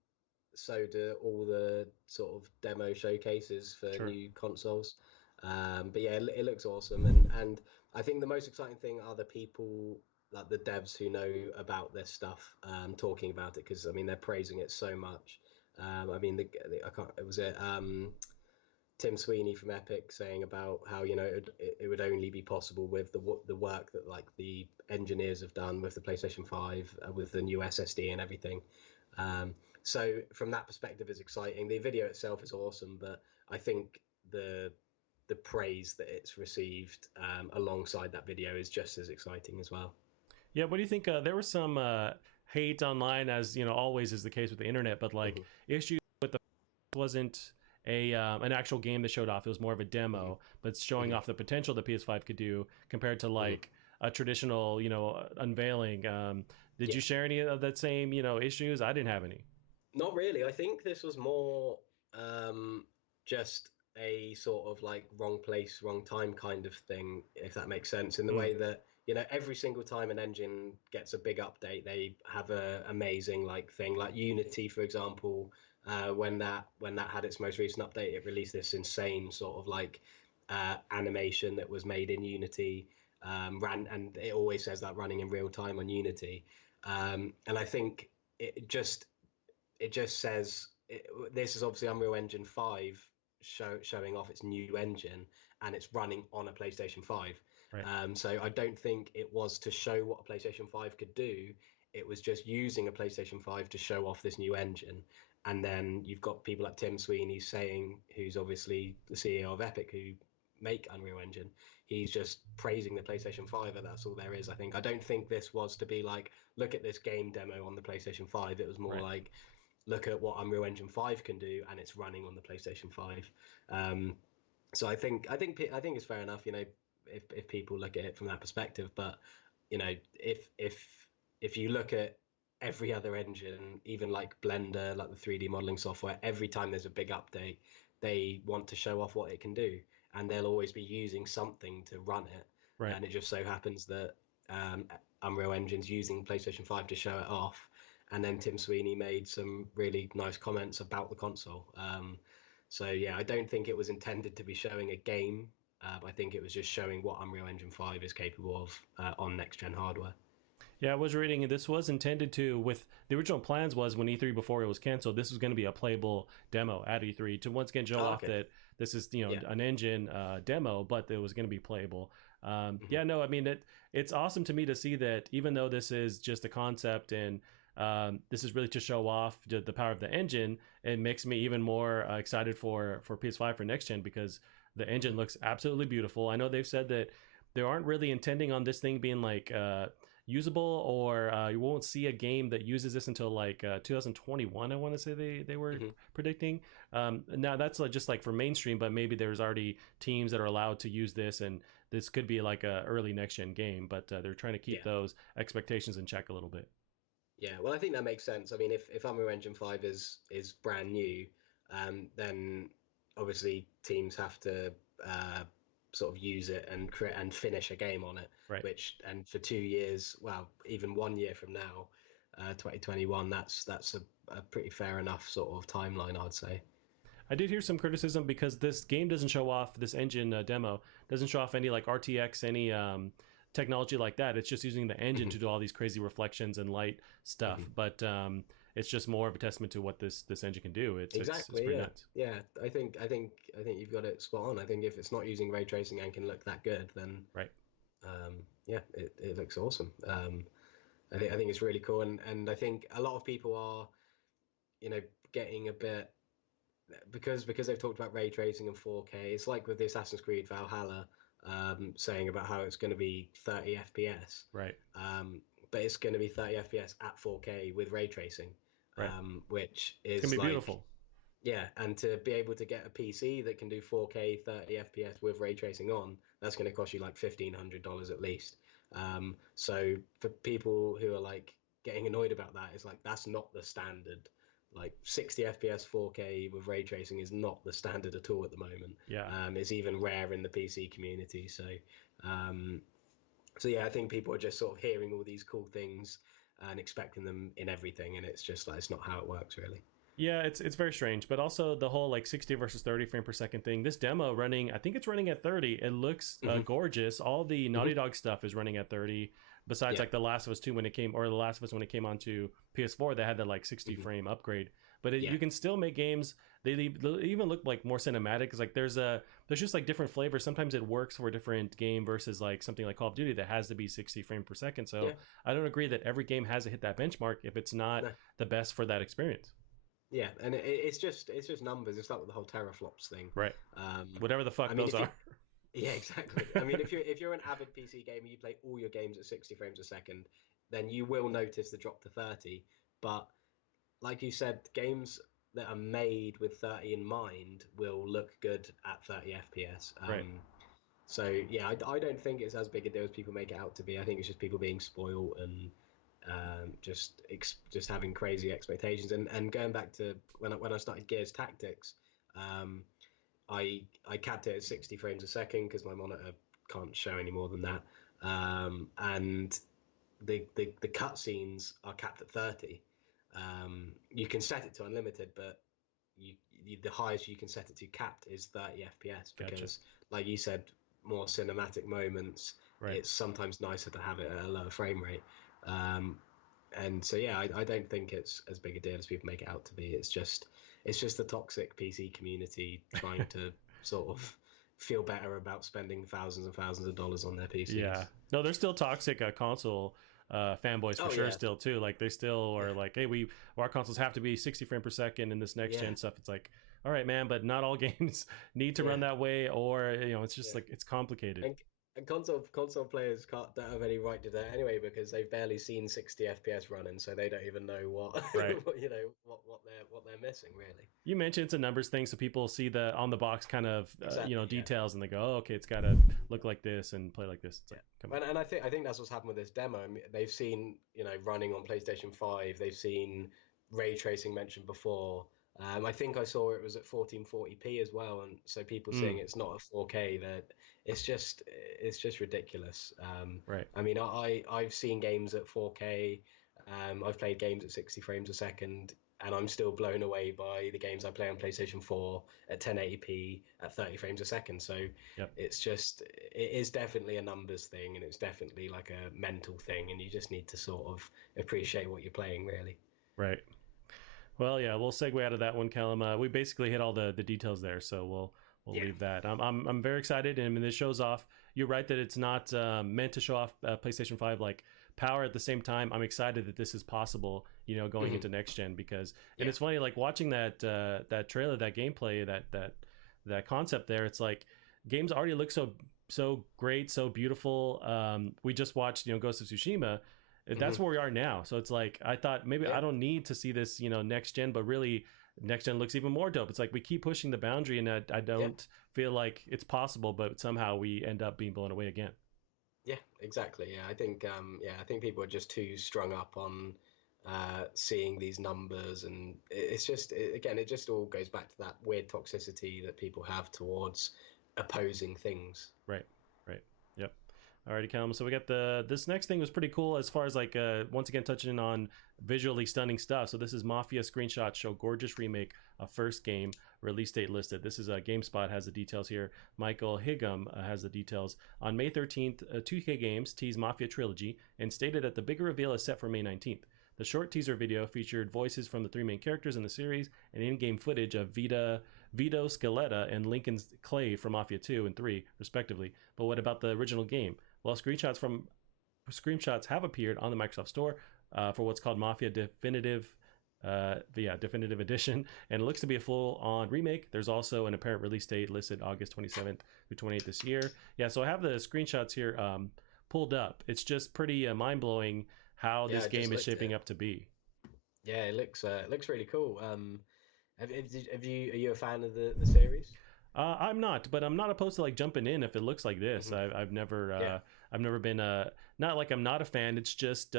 so do all the sort of demo showcases for new consoles. But yeah, it looks awesome, and I think the most exciting thing are the people, like the devs who know about this stuff, talking about it, because I mean they're praising it so much. I mean, Tim Sweeney from Epic saying about how it would only be possible with the work that the engineers have done with the PlayStation 5, with the new SSD and everything. So from that perspective, it's exciting. The video itself is awesome, but I think the praise that it's received alongside that video is just as exciting as well. Yeah, what do you think? There was some hate online, as always is the case with the internet, but issues with wasn't an actual game that showed off. It was more of a demo, but it's showing off the potential the PS5 could do compared to a traditional unveiling. Did you share any of that same issues? I didn't have any. Not really. I think this was more just a sort of wrong place, wrong time kind of thing, if that makes sense, in the way that every single time an engine gets a big update, they have a amazing thing. Like Unity, for example, when that had its most recent update, it released this insane sort of animation that was made in Unity, and it always says that running in real time on Unity, and I think it just says this is obviously Unreal Engine 5 showing off its new engine, and it's running on a PlayStation 5. Right. So I don't think it was to show what a PlayStation 5 could do. It was just using a PlayStation 5 to show off this new engine. And then you've got people like Tim Sweeney saying, who's obviously the CEO of Epic, who make Unreal Engine. He's just praising the PlayStation 5, and that's all there is, I think. I don't think this was to be like, look at this game demo on the PlayStation 5. It was more like, look at what Unreal Engine 5 can do, and it's running on the PlayStation 5. So I think it's fair enough, you know, if people look at it from that perspective. But you know, if you look at every other engine, even like Blender, like the 3D modeling software, every time there's a big update, they want to show off what it can do, and they'll always be using something to run it. Right. And it just so happens that Unreal Engine's using PlayStation 5 to show it off. And then Tim Sweeney made some really nice comments about the console. So yeah, I don't think it was intended to be showing a game. I think it was just showing what Unreal Engine 5 is capable of on next-gen hardware. Yeah, I was reading this was intended to, with the original plans was when E3 before it was canceled, this was going to be a playable demo at E3 to once again show off that this is, you know, an engine demo, but it was going to be playable. Yeah, no, I mean, it's awesome to me to see that even though this is just a concept and this is really to show off the power of the engine, it makes me even more excited for PS5 for next gen, because the engine looks absolutely beautiful. I know they've said that they aren't really intending on this thing being like usable, or you won't see a game that uses this until like 2021. I want to say they were predicting. Now that's just like for mainstream, but maybe there's already teams that are allowed to use this, and this could be like a early next gen game, but they're trying to keep those expectations in check a little bit. Yeah, well, I think that makes sense. I mean, if Unreal Engine 5 is brand new, then obviously teams have to sort of use it and create and finish a game on it. Right. Which, and for 2 years, well, even 1 year from now, 2021, that's a pretty fair enough sort of timeline, I'd say. I did hear some criticism because this game doesn't show off, this engine demo doesn't show off any like RTX, any technology like that. It's just using the engine to do all these crazy reflections and light stuff. But it's just more of a testament to what this engine can do. It's pretty nuts. Yeah, I think you've got it spot on. I think if it's not using ray tracing and can look that good, then yeah, it looks awesome. I think it's really cool, and I think a lot of people are, you know, getting a bit, because they've talked about ray tracing and 4K. It's like with the Assassin's Creed Valhalla, saying about how it's going to be 30 FPS, right? But it's going to be 30 FPS at 4K with ray tracing, right. Which is it's gonna be beautiful. Yeah, and to be able to get a PC that can do 4K 30 FPS with ray tracing on, that's going to cost you like $1,500 at least. So for people who are like getting annoyed about that, it's like that's not the standard. Like 60 FPS 4K with ray tracing is not the standard at all at the moment. Yeah. It's even rare in the PC community. So, so yeah, I think people are just sort of hearing all these cool things and expecting them in everything, and it's just like it's not how it works really. Yeah, it's very strange, but also the whole like 60 versus 30 frame per second thing. This demo running, I think it's running at 30. It looks gorgeous. All the Naughty Dog stuff is running at 30. Besides like The Last of Us 2 when it came, or The Last of Us when it came onto PS4, they had that like 60 frame upgrade. But you can still make games. They even look like more cinematic, because like there's just like different flavors. Sometimes it works for a different game versus like something like Call of Duty that has to be 60 frames per second. So I don't agree that every game has to hit that benchmark if it's not the best for that experience. Yeah, and it's just numbers. It's like with the whole teraflops thing, right? Whatever the fuck those are. Yeah, exactly. I mean, if you're an avid PC gamer, you play all your games at 60 frames a second, then you will notice the drop to 30. But like you said, games that are made with 30 in mind will look good at 30 FPS. Right. So yeah, I don't think it's as big a deal as people make it out to be. I think it's just people being spoiled and just having crazy expectations. And going back to when I started Gears Tactics, I capped it at 60 frames a second because my monitor can't show any more than that. And the cutscenes are capped at 30. You can set it to unlimited, but the highest you can set it to capped is 30 FPS because, like you said, more cinematic moments. Right. It's sometimes nicer to have it at a lower frame rate. And so yeah, I don't think it's as big a deal as people make it out to be. It's just the toxic PC community trying to sort of feel better about spending thousands and thousands of dollars on their PCs. Yeah, no, they're still toxic console fanboys for sure. Still too, like they still are like, hey, our consoles have to be 60 frames per second in this next gen stuff. It's like, all right, man, but not all games need to run that way, or it's just like it's complicated. And console players don't have any right to that anyway, because they've barely seen 60 FPS running, so they don't even know what what they're missing, really. You mentioned it's a numbers thing, so people see the on the box kind of details, and they go, oh, okay, it's got to look like this and play like this. It's like, come on. And I think that's what's happened with this demo. I mean, they've seen running on PlayStation 5. They've seen ray tracing mentioned before. I think I saw it was at 1440p as well, and so people saying it's not a 4K, that it's just ridiculous. Right. I mean, I've seen games at 4K. I've played games at 60 frames a second, and I'm still blown away by the games I play on PlayStation 4 at 1080p at 30 frames a second. So it is definitely a numbers thing, and it's definitely like a mental thing, and you just need to sort of appreciate what you're playing, really. Right. Well, yeah, we'll segue out of that one, Callum. We basically hit all the details there, so we'll leave that. I'm very excited, and I mean, this shows off. You're right that it's not meant to show off PlayStation 5 like power. At the same time, I'm excited that this is possible, going into next gen, because and it's funny, like watching that trailer, that gameplay, that concept there. It's like games already look so great, so beautiful. We just watched Ghost of Tsushima. That's where we are now. So it's like, I thought maybe I don't need to see this, next gen, but really next gen looks even more dope. It's like we keep pushing the boundary, and I don't feel like it's possible, but somehow we end up being blown away again. Yeah, exactly. Yeah, I think people are just too strung up on seeing these numbers, and it's just it just all goes back to that weird toxicity that people have towards opposing things. Right. Yep. Alrighty, Callum. So we got this next thing was pretty cool as far as like once again touching on visually stunning stuff. So this is Mafia screenshots show gorgeous remake of first game, release date listed. This is GameSpot has the details here. Michael Higham has the details. On May 13th, 2K Games teased Mafia Trilogy and stated that the bigger reveal is set for May 19th. The short teaser video featured voices from the three main characters in the series and in-game footage of Vito Scaletta and Lincoln Clay from Mafia 2 and 3, respectively. But what about the original game? Well, screenshots have appeared on the Microsoft Store for what's called Mafia Definitive Edition, and it looks to be a full-on remake. There's also an apparent release date listed August 27th through 28th this year. Yeah, so I have the screenshots here pulled up. It's just pretty mind-blowing how this game is shaping up to be. Yeah, it looks really cool. Are you a fan of the series? I'm not, but I'm not opposed to like jumping in if it looks like this. I've never been not like I'm not a fan. It's just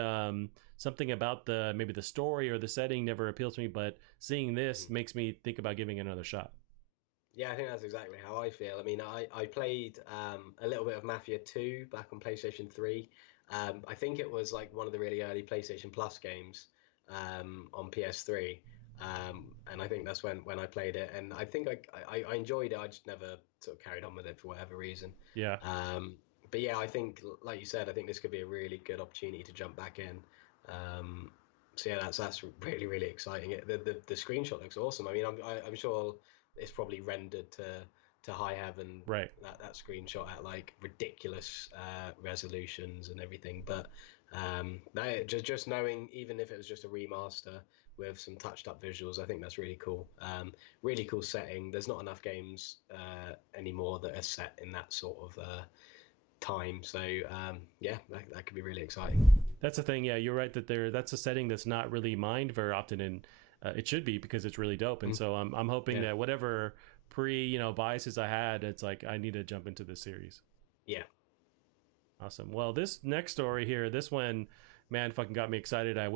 something about maybe the story or the setting never appeals to me. But seeing this makes me think about giving it another shot. Yeah, I think that's exactly how I feel. I mean, I played a little bit of Mafia 2 back on PlayStation 3. I think it was like one of the really early PlayStation Plus games on PS3. And I think that's when I played it, and I think I enjoyed it. I just never sort of carried on with it for whatever reason. Yeah. But yeah, I think, like you said, I think this could be a really good opportunity to jump back in. So yeah, that's really, really exciting. The screenshot looks awesome. I mean, I'm sure it's probably rendered to high heaven. Right. That screenshot at like ridiculous resolutions and everything. But just knowing, even if it was just a remaster with some touched up visuals, I think that's really cool. Really cool setting. There's not enough games anymore that are set in that sort of time. So yeah, that could be really exciting. That's the thing. Yeah, you're right that that's a setting that's not really mined very often, and it should be, because it's really dope. And so I'm hoping that whatever biases I had, it's like I need to jump into this series. Yeah. Awesome. Well, this next story here, this one, man, fucking got me excited. I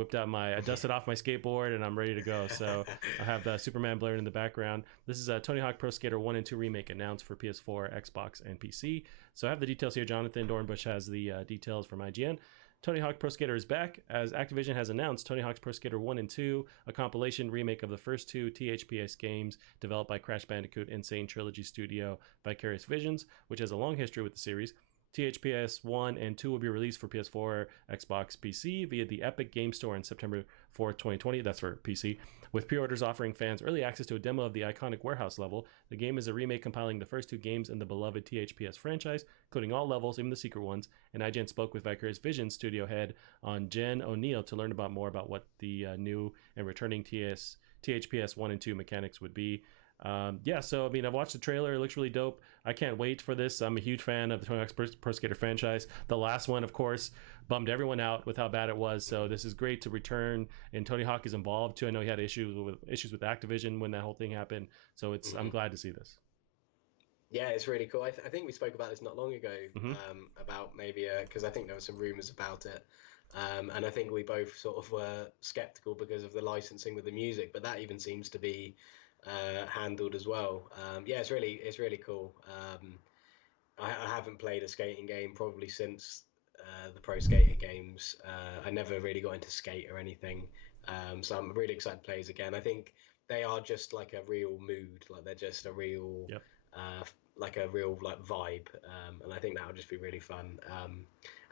dusted off my skateboard and I'm ready to go. So I have the Superman blaring in the background. This is a Tony Hawk Pro Skater 1 and 2 remake announced for PS4, Xbox, and PC. So I have the details here. Jonathan Dornbush has the details from IGN. Tony Hawk Pro Skater is back, as Activision has announced Tony Hawk's Pro Skater 1 and 2, a compilation remake of the first two THPS games developed by Crash Bandicoot Insane Trilogy Studio Vicarious Visions, which has a long history with the series. THPS 1 and 2 will be released for PS4, Xbox, PC via the Epic Game Store on September 4th, 2020. That's for PC. With pre-orders offering fans early access to a demo of the iconic warehouse level. The game is a remake compiling the first 2 games in the beloved THPS franchise, including all levels, even the secret ones. And IGN spoke with Vicarious Visions studio head on Jen O'Neill to learn about more about what the new and returning THPS 1 and 2 mechanics would be. So I mean, I've watched the trailer. It looks really dope. I can't wait for this. I'm a huge fan of the Tony Hawk's Pro Skater franchise. The last one, of course, bummed everyone out with how bad it was. So this is great to return, and Tony Hawk is involved too. I know he had issues with Activision when that whole thing happened. So it's I'm glad to see this. Yeah, it's really cool. I think we spoke about this not long ago, about maybe because I think there were some rumors about it. And I think we both sort of were skeptical because of the licensing with the music, but that even seems to be handled as well. It's really cool. I haven't played a skating game probably since the Pro Skater games. I never really got into skate or anything, so I'm really excited to play these again. I think they are just like a real mood, like they're just a real like a real like vibe, and I think that would just be really fun.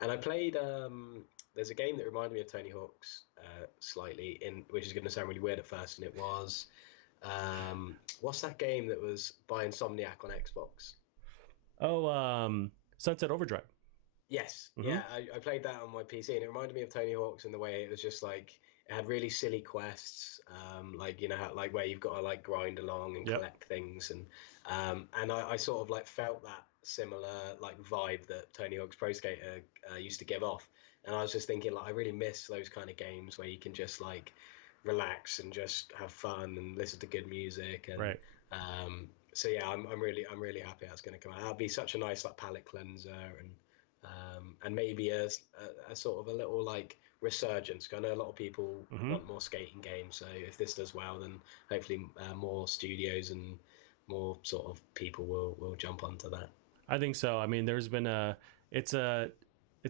And I played there's a game that reminded me of Tony Hawk's slightly, which is going to sound really weird at first, and it was what's that game that was by Insomniac on Xbox? Sunset Overdrive. Yes, yeah, I played that on my PC, and it reminded me of Tony Hawk's in the way it was just like it had really silly quests, like like where you've got to like grind along and collect things, and I sort of like felt that similar like vibe that Tony Hawk's Pro Skater used to give off, and I was just thinking like I really miss those kind of games where you can just like relax and just have fun and listen to good music, and so yeah, I'm really happy that's going to come out. That'll be such a nice like palate cleanser, and maybe a sort of a little like resurgence. I know a lot of people want more skating games, so if this does well, then hopefully more studios and more sort of people will jump onto that. I think so. I mean, there's been it's a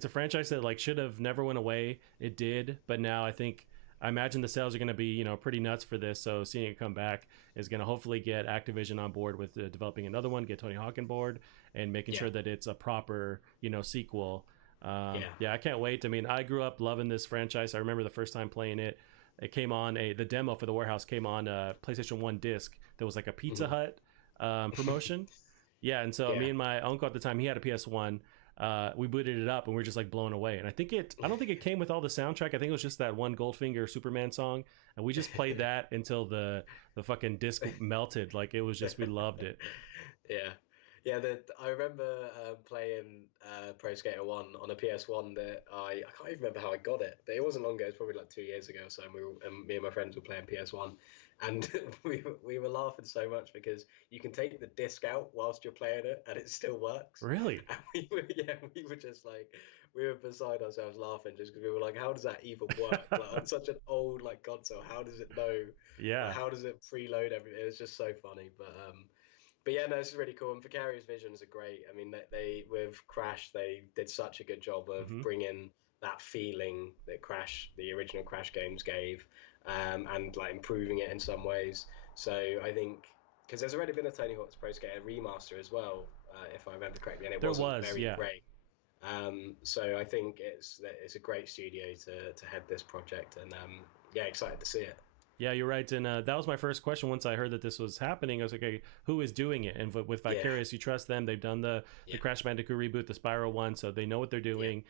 franchise that like should have never went away. It did, but now I imagine the sales are going to be, pretty nuts for this. So seeing it come back is going to hopefully get Activision on board with developing another one, get Tony Hawk on board, and making sure that it's a proper, sequel. I can't wait. I mean, I grew up loving this franchise. I remember the first time playing it. It came on the demo for the warehouse came on a PlayStation 1 disc. There was like a Pizza Hut promotion. And so me and my uncle at the time, he had a PS1. We booted it up and we were just like blown away. And I don't think it came with all the soundtrack. I think it was just that one Goldfinger Superman song, and we just played that until the fucking disc melted. Like it was just, we loved it. I remember playing Pro Skater 1 on a PS1 that I can't even remember how I got it, but it wasn't long ago. It was probably like 2 years ago or so, and me and my friends were playing PS1, and we were laughing so much because you can take the disc out whilst you're playing it and it still works. Really? And we were just like, we were beside ourselves laughing just because we were like, how does that even work? Like on such an old like console, how does it know? Yeah. How does it preload everything? It was just so funny, but yeah, no, this is really cool. And Vicarious Visions are great. I mean, they with Crash, they did such a good job of bringing that feeling that the original Crash games gave, and like improving it in some ways. So I think because there's already been a Tony Hawk's Pro Skater remaster as well, if I remember correctly, and it wasn't very great. So I think it's a great studio to head this project, and excited to see it. Yeah, you're right. And that was my first question. Once I heard that this was happening, I was like, okay, who is doing it? And with Vicarious, you trust them. They've done the Crash Bandicoot reboot, the Spyro one, so they know what they're doing.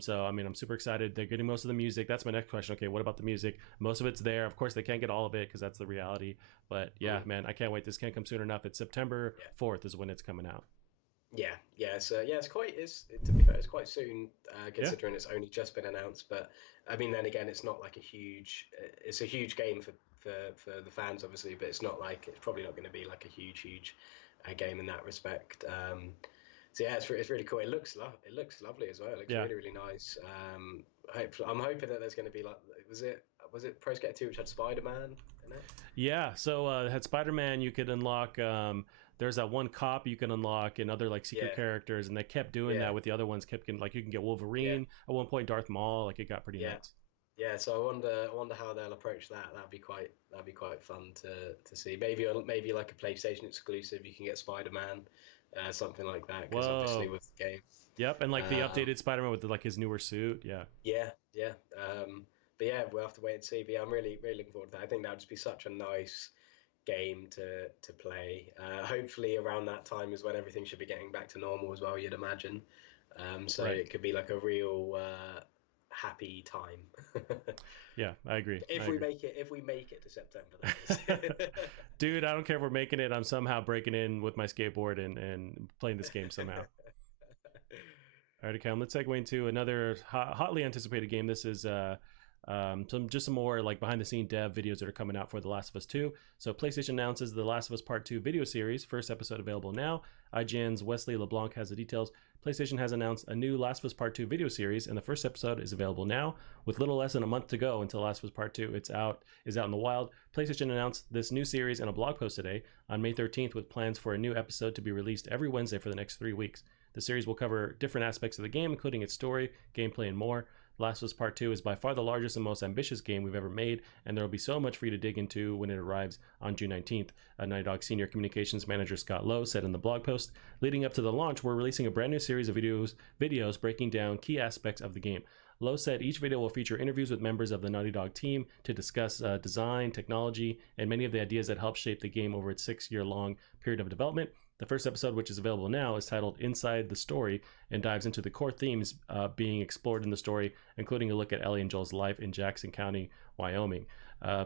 So, I mean, I'm super excited. They're getting most of the music. That's my next question. Okay, what about the music? Most of it's there. Of course, they can't get all of it because that's the reality. But yeah, man, I can't wait. This can't come soon enough. It's September 4th is when it's coming out. So to be fair, it's quite soon, considering it's only just been announced. But I mean, then again, it's not like it's a huge game for the fans, obviously, but it's probably not going to be like a huge game in that respect. So yeah, it's really cool. It looks lovely as well. It looks really nice. I'm hoping that there's going to be like, was it Pro Skater 2 which had Spider-Man in it? Yeah, so it had Spider-Man. You could unlock. There's that one cop you can unlock and other like secret characters, and they kept doing that with the other ones. You can get Wolverine at one point, Darth Maul. Like it got pretty nuts. Yeah, so I wonder how they'll approach that. That'd be quite fun to see. Maybe like a PlayStation exclusive. You can get Spider-Man, something like that. Because obviously with the game. Yep, and like the updated Spider-Man with like his newer suit. Yeah. Yeah. But yeah, we'll have to wait and see. But yeah, I'm really looking forward to that. I think that would just be such a nice game to play. Hopefully around that time is when everything should be getting back to normal as well, you'd imagine. So Right. it could be like a real happy time. Yeah, I agree. If we make it to September, that is. Dude, I don't care if we're making it. I'm somehow breaking in with my skateboard and playing this game somehow. All right, Cam, let's segue into another hotly anticipated game. This is some more like behind the scene dev videos that are coming out for The Last of Us 2. So PlayStation announces The Last of Us Part 2 video series, first episode available now. IGN's Wesley LeBlanc has the details. PlayStation has announced a new Last of Us Part 2 video series, and the first episode is available now. With little less than a month to go until Last of Us Part 2 is out in the wild, PlayStation announced this new series in a blog post today on May 13th with plans for a new episode to be released every Wednesday for the next 3 weeks. The series will cover different aspects of the game, including its story, gameplay, and more. Last of Us Part 2 is by far the largest and most ambitious game we've ever made, and there will be so much for you to dig into when it arrives on June 19th. Naughty Dog Senior Communications Manager Scott Lowe said in the blog post, leading up to the launch, we're releasing a brand new series of videos breaking down key aspects of the game. Lowe said each video will feature interviews with members of the Naughty Dog team to discuss design, technology, and many of the ideas that helped shape the game over its 6-year-long period of development. The first episode, which is available now, is titled Inside the Story and dives into the core themes being explored in the story, including a look at Ellie and Joel's life in Jackson County, Wyoming.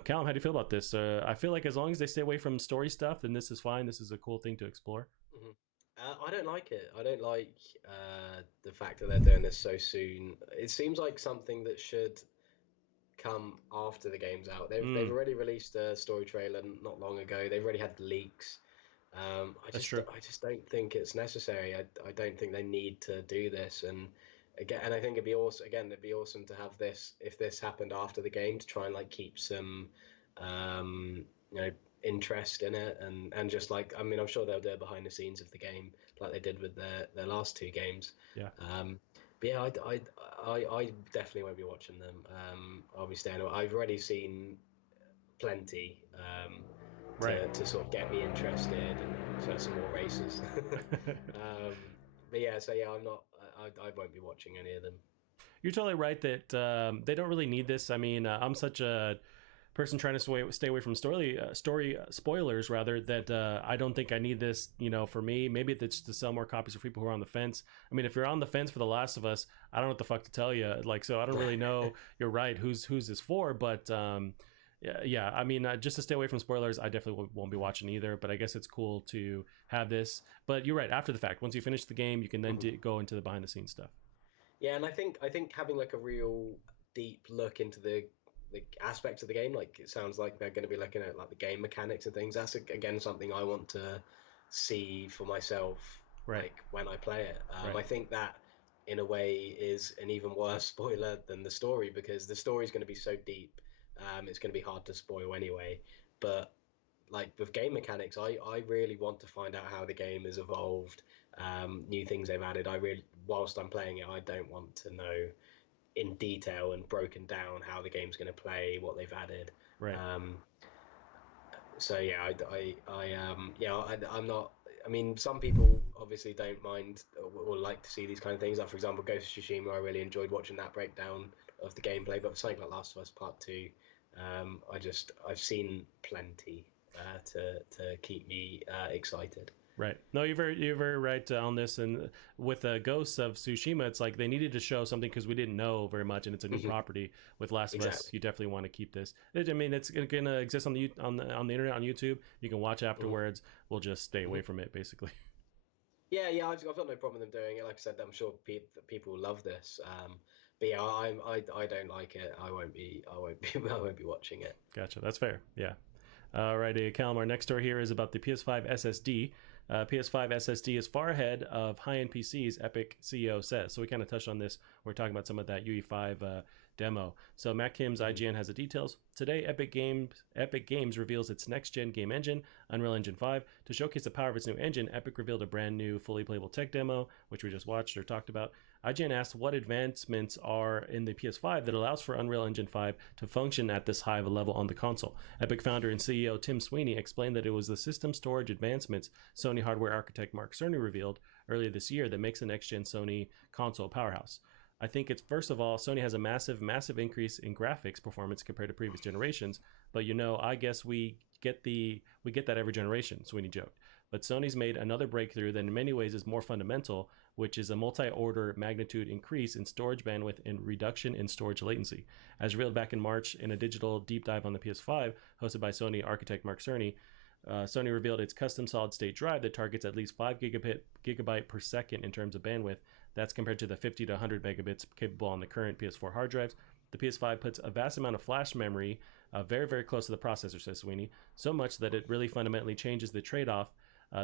Callum, how do you feel about this? I feel like as long as they stay away from story stuff, then this is fine. This is a cool thing to explore. Mm-hmm. I don't like it. I don't like the fact that they're doing this so soon. It seems like something that should come after the game's out. They've already released a story trailer not long ago. They've already had leaks. I just don't think it's necessary. I don't think they need to do this. And again, I think it'd be awesome to have this if this happened after the game to try and like keep some, interest in it and just like I'm sure they'll do it behind the scenes of the game like they did with their last 2 games. Yeah. But yeah, I definitely won't be watching them. I'll be staying away. I've already seen plenty. To sort of get me interested and so some more races. But yeah, so yeah, I won't be watching any of them. You're totally right that they don't really need this. I mean, I'm such a person trying to stay away from story spoilers rather that I don't think I need this, for me. Maybe it's to sell more copies for people who are on the fence. I mean, if you're on the fence for The Last of Us, I don't know what the fuck to tell you. Like, so I don't really know. You're right. Who's this for? But yeah, I mean, just to stay away from spoilers, I definitely won't be watching either, but I guess it's cool to have this. But you're right, after the fact, once you finish the game, you can then go into the behind the scenes stuff. Yeah, and I think having like a real deep look into the aspects of the game, like it sounds like they're going to be looking at like the game mechanics and things. That's again something I want to see for myself, right, like when I play it. Right. I think that in a way is an even worse spoiler than the story, because the story is going to be so deep. It's going to be hard to spoil anyway, but like with game mechanics, I really want to find out how the game has evolved, new things they've added. Whilst I'm playing it, I don't want to know in detail and broken down how the game's going to play, what they've added. Right. So yeah, I'm not. I mean, some people obviously don't mind or like to see these kind of things. Like for example, Ghost of Tsushima, I really enjoyed watching that breakdown of the gameplay. But for something like Last of Us Part 2, I've seen plenty to keep me excited. Right. No, you're very right on this. And with Ghosts of Tsushima, it's like they needed to show something because we didn't know very much, and it's a new property. With Last of Us, you definitely want to keep this. I mean, it's going to exist on the internet on YouTube. You can watch afterwards. We'll just stay away from it, basically. Yeah, I've got no problem with them doing it. Like I said, I'm sure people love this. But yeah, I don't like it. I won't be watching it. Gotcha. That's fair. Yeah. Alrighty, Callum, our next story here is about the PS5 SSD. PS5 SSD is far ahead of high-end PCs, Epic CEO says. So we kind of touched on this. We're talking about some of that UE5 demo. So Matt Kim's IGN has the details. Today, Epic Games reveals its next-gen game engine, Unreal Engine 5. To showcase the power of its new engine, Epic revealed a brand new, fully playable tech demo, which we just watched or talked about. IGN asked what advancements are in the PS5 that allows for Unreal Engine 5 to function at this high of a level on the console. Epic founder and CEO Tim Sweeney explained that it was the system storage advancements Sony hardware architect Mark Cerny revealed earlier this year that makes the next-gen Sony console powerhouse. I think it's, first of all, Sony has a massive increase in graphics performance compared to previous generations. But I guess we get that every generation, Sweeney joked. But Sony's made another breakthrough that in many ways is more fundamental, which is a multi-order magnitude increase in storage bandwidth and reduction in storage latency. As revealed back in March in a digital deep dive on the PS5, hosted by Sony architect Mark Cerny, Sony revealed its custom solid-state drive that targets at least 5 gigabyte per second in terms of bandwidth. That's compared to the 50 to 100 megabits capable on the current PS4 hard drives. The PS5 puts a vast amount of flash memory very, very close to the processor, says Sweeney, so much that it really fundamentally changes the trade-off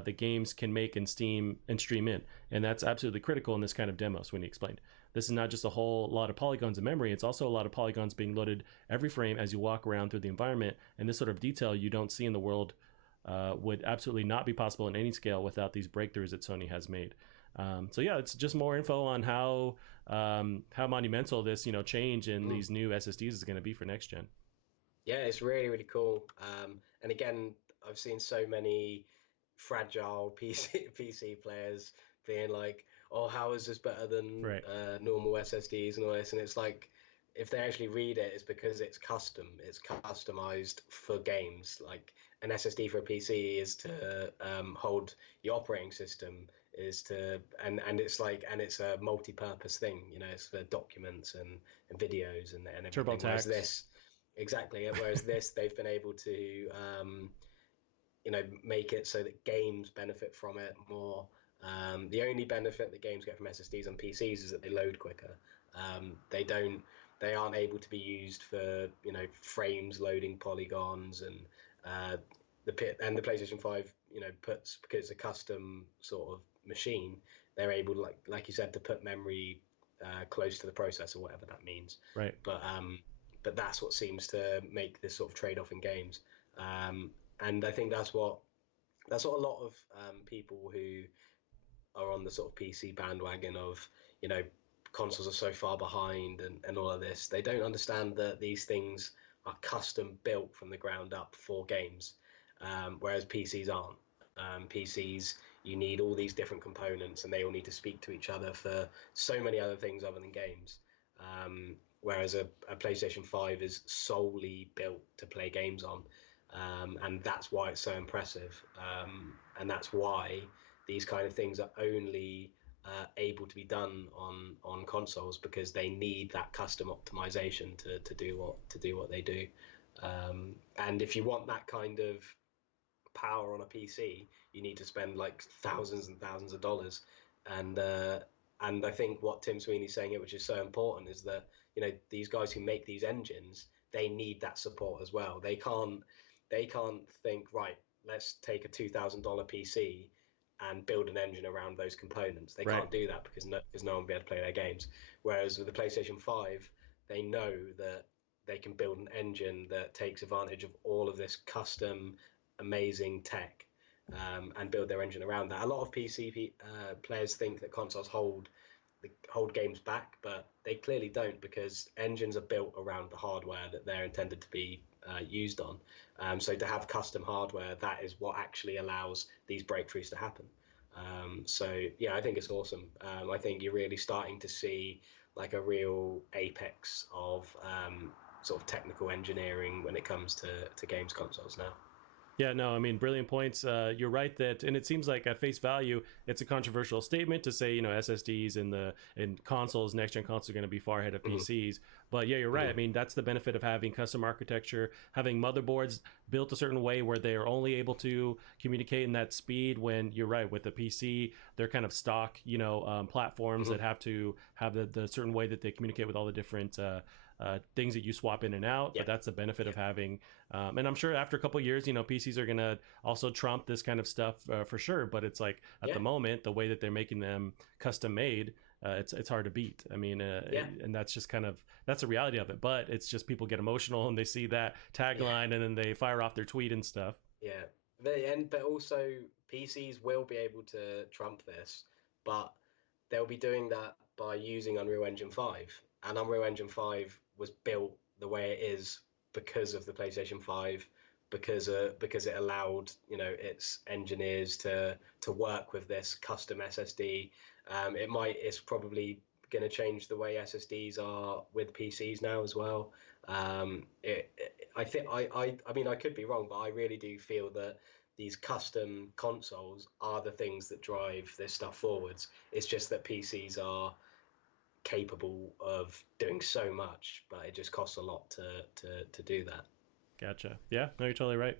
the games can make and stream in. And that's absolutely critical in this kind of demo, Sweeney explained. This is not just a whole lot of polygons of memory, it's also a lot of polygons being loaded every frame as you walk around through the environment, and this sort of detail you don't see in the world would absolutely not be possible in any scale without these breakthroughs that Sony has made. So yeah, it's just more info on how monumental this change in these new SSDs is going to be for next gen. Yeah, it's really, really cool. And again, I've seen so many fragile PC players being like, oh, how is this better than normal SSDs and all this? And it's like, if they actually read it, it's because it's custom. It's customized for games. Like an SSD for a PC is to hold your operating system, and it's a multi-purpose thing. It's for documents and videos and everything. Whereas this, exactly. Whereas this, they've been able to make it so that games benefit from it more. The only benefit that games get from SSDs on PCs is that they load quicker. They aren't able to be used for frames loading polygons, and the PlayStation 5 puts, because it's a custom sort of machine, they're able to, like you said, to put memory close to the processor, whatever that means. Right. But that's what seems to make this sort of trade-off in games. And I think that's what a lot of people who are on the sort of PC bandwagon of, consoles are so far behind and all of this, they don't understand that these things are custom built from the ground up for games, whereas PCs aren't. PCs, you need all these different components and they all need to speak to each other for so many other things other than games. Whereas a PlayStation 5 is solely built to play games on. And that's why it's so impressive. And that's why these kind of things are only able to be done on consoles, because they need that custom optimization to do what they do. And if you want that kind of power on a PC, you need to spend like thousands and thousands of dollars. And I think what Tim Sweeney's saying here, which is so important, is that these guys who make these engines, they need that support as well. They can't think, right, let's take a $2,000 PC and build an engine around those components. They can't do that because no one will be able to play their games. Whereas with the PlayStation 5, they know that they can build an engine that takes advantage of all of this custom, amazing tech, and build their engine around that. A lot of PC players think that consoles hold games back, but they clearly don't, because engines are built around the hardware that they're intended to be used on. So to have custom hardware, that is what actually allows these breakthroughs to happen. So yeah, I think it's awesome. I think you're really starting to see like a real apex of sort of technical engineering when it comes to games consoles now. Yeah, no, I mean, brilliant points. You're right that, and it seems like at face value, it's a controversial statement to say, SSDs in consoles, next gen consoles are going to be far ahead of PCs. But yeah, you're right. I mean, that's the benefit of having custom architecture, having motherboards built a certain way where they are only able to communicate in that speed. When you're right, with the PC, they're kind of stock, platforms that have to have the certain way that they communicate with all the different things that you swap in and out. But that's the benefit of having, and I'm sure after a couple of years, PCs are going to also trump this kind of stuff for sure. But it's like at the moment, the way that they're making them custom made, it's hard to beat. I mean, and that's just that's the reality of it. But it's just people get emotional and they see that tagline and then they fire off their tweet and stuff. Yeah, but also PCs will be able to trump this, but they'll be doing that by using Unreal Engine 5. And Unreal Engine 5 was built the way it is because of the PlayStation 5, because it allowed its engineers to work with this custom SSD. It's probably going to change the way SSDs are with PCs now as well. I think I mean, I could be wrong, but I really do feel that these custom consoles are the things that drive this stuff forwards. It's just that PCs are capable of doing so much, but it just costs a lot to do that. Gotcha. Yeah, no, you're totally right.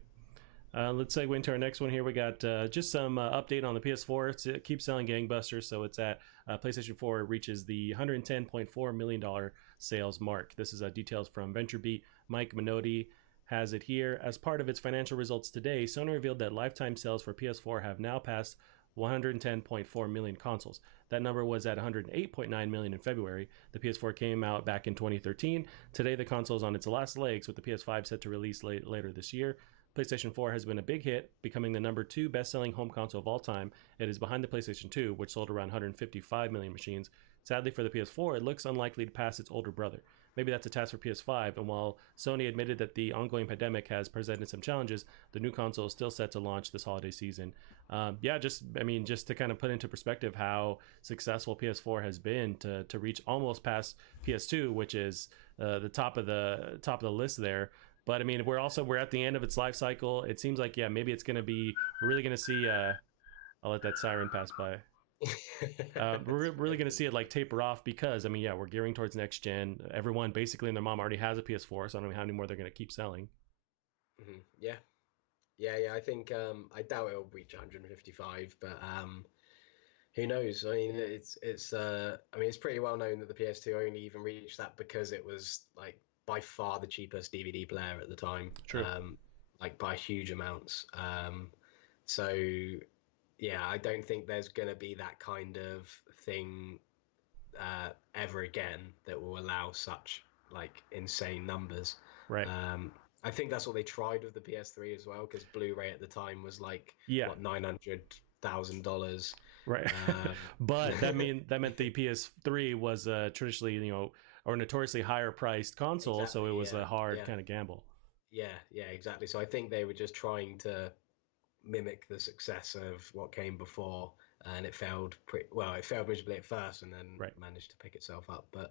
Let's segue into our next one here. We got just some update on the PS4. It keeps selling gangbusters, so it's at PlayStation 4 reaches the $110.4 million sales mark. This is details from VentureBeat. Mike Minotti has it here. As part of its financial results today, Sony revealed that lifetime sales for PS4 have now passed 110.4 million consoles. That number was at 108.9 million in February. The PS4 came out back in 2013. Today, the console is on its last legs, with the PS5 set to release later this year. PlayStation 4 has been a big hit, becoming the number 2 best-selling home console of all time. It is behind the PlayStation 2, which sold around 155 million machines. Sadly for the PS4, it looks unlikely to pass its older brother. Maybe that's a task for PS5, and while Sony admitted that the ongoing pandemic has presented some challenges, the new console is still set to launch this holiday season. Just to kind of put into perspective how successful PS4 has been to reach almost past PS2, which is the top of the list there. But I mean, we're at the end of its life cycle. It seems like, maybe it's going to be, we're really going to see, I'll let that siren pass by. We're really going to see it like taper off because, I mean, we're gearing towards next gen. Everyone basically and their mom already has a PS4, so I don't know how many more they're going to keep selling. Mm-hmm. Yeah. I think, I doubt it'll reach 155, but who knows? I mean, it's pretty well known that the PS2 only even reached that because it was like by far the cheapest DVD player at the time. True. Like by huge amounts. So yeah, I don't think there's going to be that kind of thing ever again that will allow such like insane numbers. Right. I think that's what they tried with the PS3 as well, because Blu-ray at the time was like what, $900,000. Right. But that meant the PS3 was traditionally, or notoriously higher priced console, exactly, so it was a hard kind of gamble. Yeah, exactly. So I think they were just trying to mimic the success of what came before, and it failed it failed miserably at first, and then managed to pick itself up. But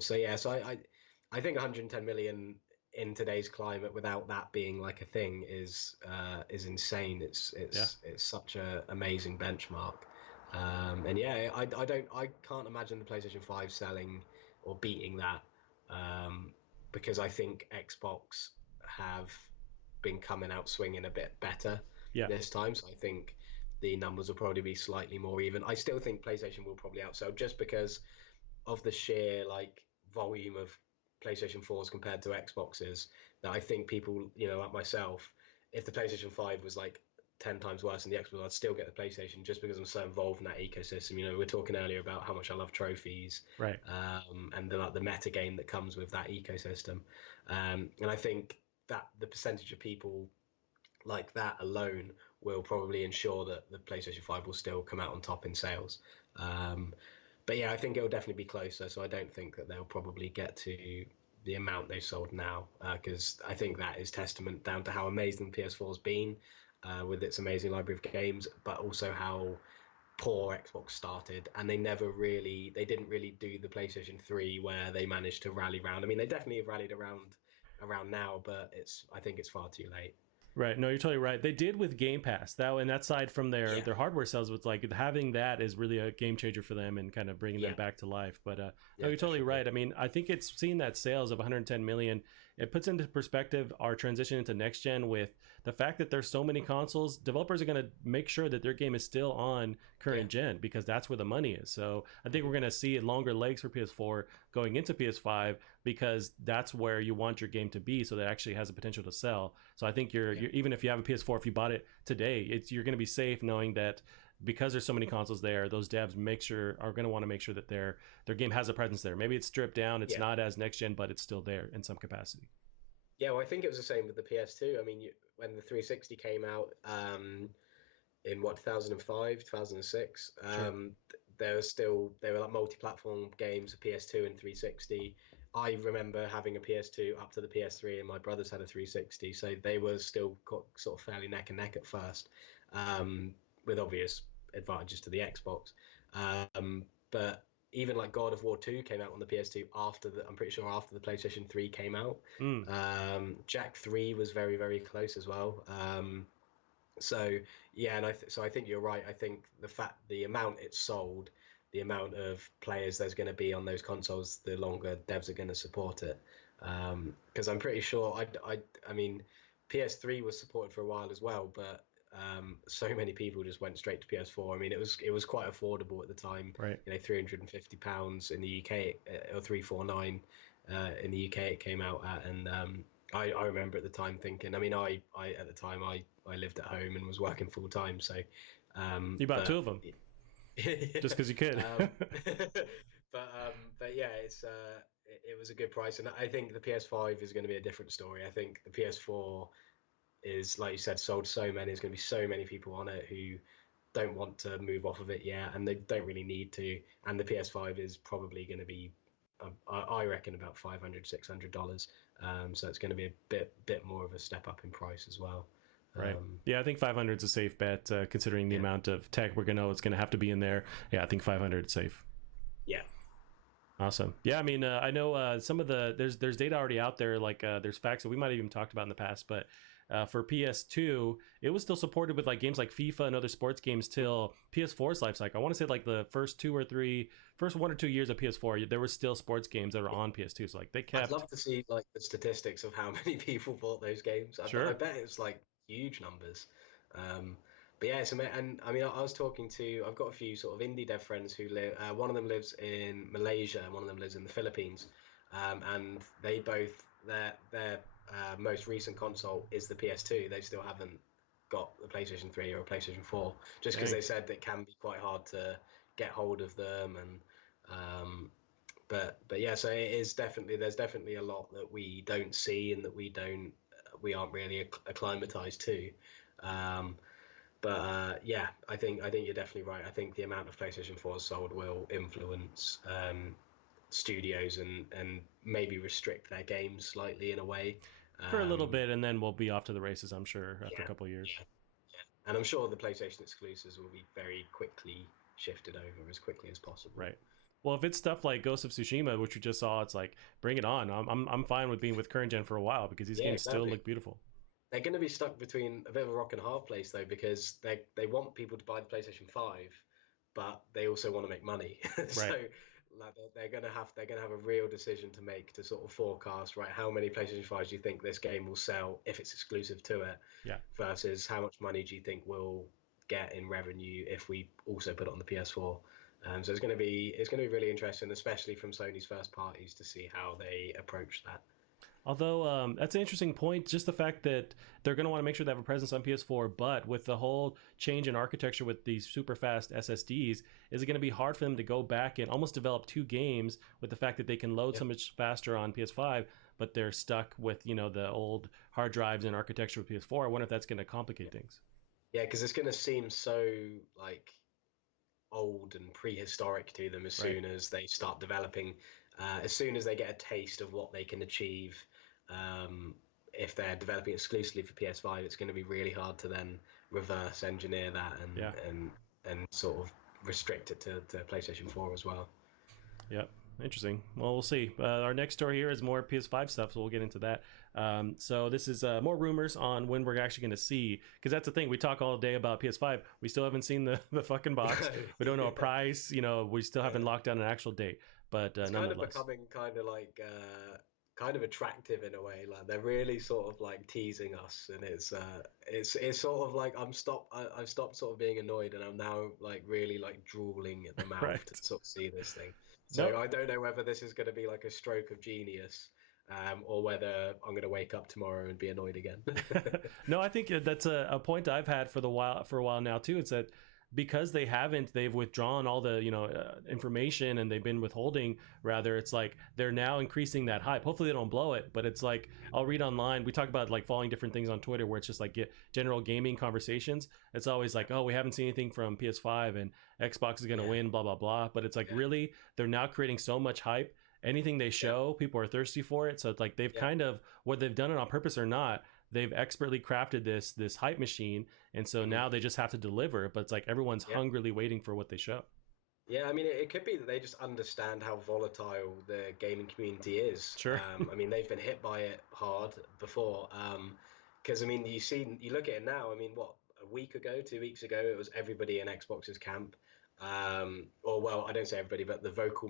so I think 110 million in today's climate without that being like a thing is insane. It's such a amazing benchmark. I can't imagine the PlayStation 5 selling or beating that, because I think Xbox have been coming out swinging a bit better this time. So I think the numbers will probably be slightly more even. I still think PlayStation will probably outsell just because of the sheer like volume of PlayStation 4s compared to Xboxes, that I think people, like myself, if the PlayStation 5 was like 10 times worse than the Xbox, I'd still get the PlayStation just because I'm so involved in that ecosystem. We were talking earlier about how much I love trophies, right? And the meta game that comes with that ecosystem. And I think that the percentage of people like that alone will probably ensure that the PlayStation 5 will still come out on top in sales. But yeah, I think it'll definitely be closer. So I don't think that they'll probably get to the amount they've sold now, because I think that is testament down to how amazing the PS4's been with its amazing library of games, but also how poor Xbox started, and they didn't really do the PlayStation 3 where they managed to rally around. I mean, they definitely have rallied around now, but I think it's far too late. Right. No, you're totally right. They did with Game Pass. And aside from their hardware sales, it's like having that is really a game changer for them and kind of bringing them back to life. But no, you're totally right. I mean, I think it's seeing that sales of 110 million. It puts into perspective our transition into next gen with the fact that there's so many consoles. Developers are going to make sure that their game is still on current gen because that's where the money is. So I think we're going to see longer legs for PS4 going into PS5 because that's where you want your game to be, so that it actually has the potential to sell. So I think you're even if you have a PS4, if you bought it today, you're going to be safe knowing that because there's so many consoles there, those devs are going to want to make sure that their game has a presence there. Maybe it's stripped down, it's not as next gen, but it's still there in some capacity. Yeah, well, I think it was the same with the PS2. I mean, when the 360 came out in 2005, 2006, there were like multi-platform games, PS2 and 360. I remember having a PS2 up to the PS3, and my brothers had a 360, so they were still sort of fairly neck and neck at first, with obvious advantages to the Xbox. But even like God of War 2 came out on the PS2 I'm pretty sure after the PlayStation 3 came out. Jak 3 was very, very close as well. So yeah, and I think you're right. I think the amount it's sold, the amount of players there's going to be on those consoles, the longer devs are going to support it. Because I'm pretty sure I mean, PS3 was supported for a while as well, but so many people just went straight to PS4. I mean, it was quite affordable at the time. Right. You know, £350 in the UK, or 349 in the UK it came out at, and I remember at the time thinking. I mean, I at the time I lived at home and was working full time, so you bought two of them just because you could. But yeah, it was a good price, and I think the PS5 is going to be a different story. I think the PS4 is, like you said, sold so many. There's going to be so many people on it who don't want to move off of it yet, and they don't really need to. And the PS5 is probably going to be, I reckon, about $500-$600. So it's going to be a bit more of a step up in price as well. Right. Yeah, I think 500 is a safe bet, considering the amount of tech we're going to know it's going to have to be in there. Yeah, I think 500 is safe. Yeah. Awesome. Yeah, I mean, I know some of there's data already out there, like there's facts that we might have even talked about in the past, but for PS2, it was still supported with like games like FIFA and other sports games till PS4's life cycle. I want to say like the first 1 or 2 years of PS4, there were still sports games that were on PS2. So like they kept. I'd love to see like the statistics of how many people bought those games. I bet it's like huge numbers. But yeah, and I mean, I was talking to, I've got a few sort of indie dev friends who live, one of them lives in Malaysia and one of them lives in the Philippines. And they both, their most recent console is the PS2. They still haven't got the PlayStation 3 or a PlayStation 4, just because they said it can be quite hard to get hold of them. And but yeah, so there's definitely a lot that we don't see and that we aren't really acclimatized to. Yeah, I think you're definitely right. I think the amount of PlayStation 4s sold will influence studios and maybe restrict their games slightly in a way. For a little bit, and then we'll be off to the races, I'm sure, after a couple of years. Yeah. And I'm sure the PlayStation exclusives will be very quickly shifted over as quickly as possible. Right. Well, if it's stuff like Ghost of Tsushima, which we just saw, it's like, bring it on. I'm fine with being with current gen for a while because these games still look beautiful. They're going to be stuck between a bit of a rock and a hard place though, because they want people to buy the PlayStation 5, but they also want to make money. So like they're going to have a real decision to make to sort of forecast, right, how many PlayStation 5s do you think this game will sell if it's exclusive to it, versus how much money do you think we'll get in revenue if we also put it on the PS4. So it's going to be really interesting, especially from Sony's first parties, to see how they approach that. Although that's an interesting point, just the fact that they're going to want to make sure they have a presence on PS4, but with the whole change in architecture with these super fast SSDs, is it going to be hard for them to go back and almost develop two games with the fact that they can load so much faster on PS5, but they're stuck with, the old hard drives and architecture with PS4? I wonder if that's going to complicate things. Yeah, because it's going to seem so like old and prehistoric to them as soon as they start developing, as soon as they get a taste of what they can achieve. If they're developing exclusively for PS5, it's going to be really hard to then reverse engineer that and sort of restrict it to PlayStation 4 as well. Yep. Interesting. Well, we'll see. Our next story here is more PS5 stuff, so we'll get into that. So this is more rumors on when we're actually going to see, because that's the thing. We talk all day about PS5. We still haven't seen the fucking box. We don't know a price. We still haven't locked down an actual date. But it's nonetheless, kind of becoming kind of like kind of attractive in a way. Like they're really sort of like teasing us, and it's sort of like I've stopped sort of being annoyed, and I'm now like really like drooling at the mouth to sort of see this thing. So I don't know whether this is going to be like a stroke of genius, or whether I'm going to wake up tomorrow and be annoyed again. No, I think that's a point I've had for a while now too. It's that because they've withdrawn all the information, and they've been withholding, rather, it's like they're now increasing that hype. Hopefully they don't blow it, but it's like I'll read online, we talk about like following different things on Twitter where it's just like general gaming conversations. It's always like, oh, we haven't seen anything from PS5 and Xbox is going to win, blah blah blah. But it's like really they're now creating so much hype. Anything they show, people are thirsty for it. So it's like they've kind of, whether they've done it on purpose or not, they've expertly crafted this hype machine, and so now they just have to deliver. But it's like everyone's hungrily waiting for what they show. Yeah, I mean, it could be that they just understand how volatile the gaming community is. Sure. I mean, they've been hit by it hard before. Because I mean, you look at it now. I mean, what, a week ago, 2 weeks ago, it was everybody in Xbox's camp. Or well, I don't say everybody, but the vocal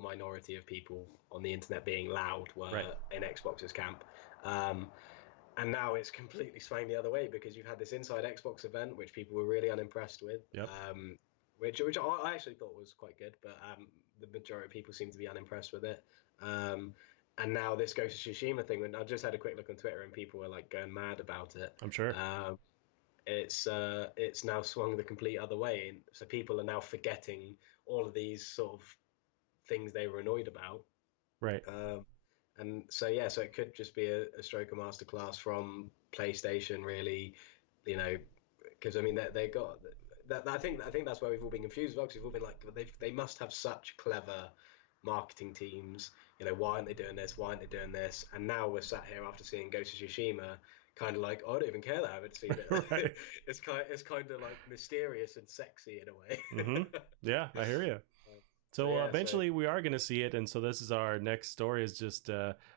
minority of people on the internet being loud were Right. in Xbox's camp. Um, and now it's completely swung the other way because you've had this Inside Xbox event, which people were really unimpressed with. Yep. Which I actually thought was quite good, but the majority of people seem to be unimpressed with it. And now this Ghost of Tsushima thing, and I just had a quick look on Twitter, and people were like going mad about it. I'm sure. It's now swung the complete other way, and so people are now forgetting all of these sort of things they were annoyed about. Right. And so so it could just be a stroke of masterclass from PlayStation, really, because I mean they got that. I think that's where we've all been confused as well, because we've all been like, they must have such clever marketing teams. Why aren't they doing this? Why aren't they doing this? And now we're sat here after seeing Ghost of Tsushima, kind of like, oh, I don't even care that I haven't seen it. Right. It's kind of like mysterious and sexy in a way. Mm-hmm. Yeah, I hear you. So eventually we are going to see it, and so this is our next story, is just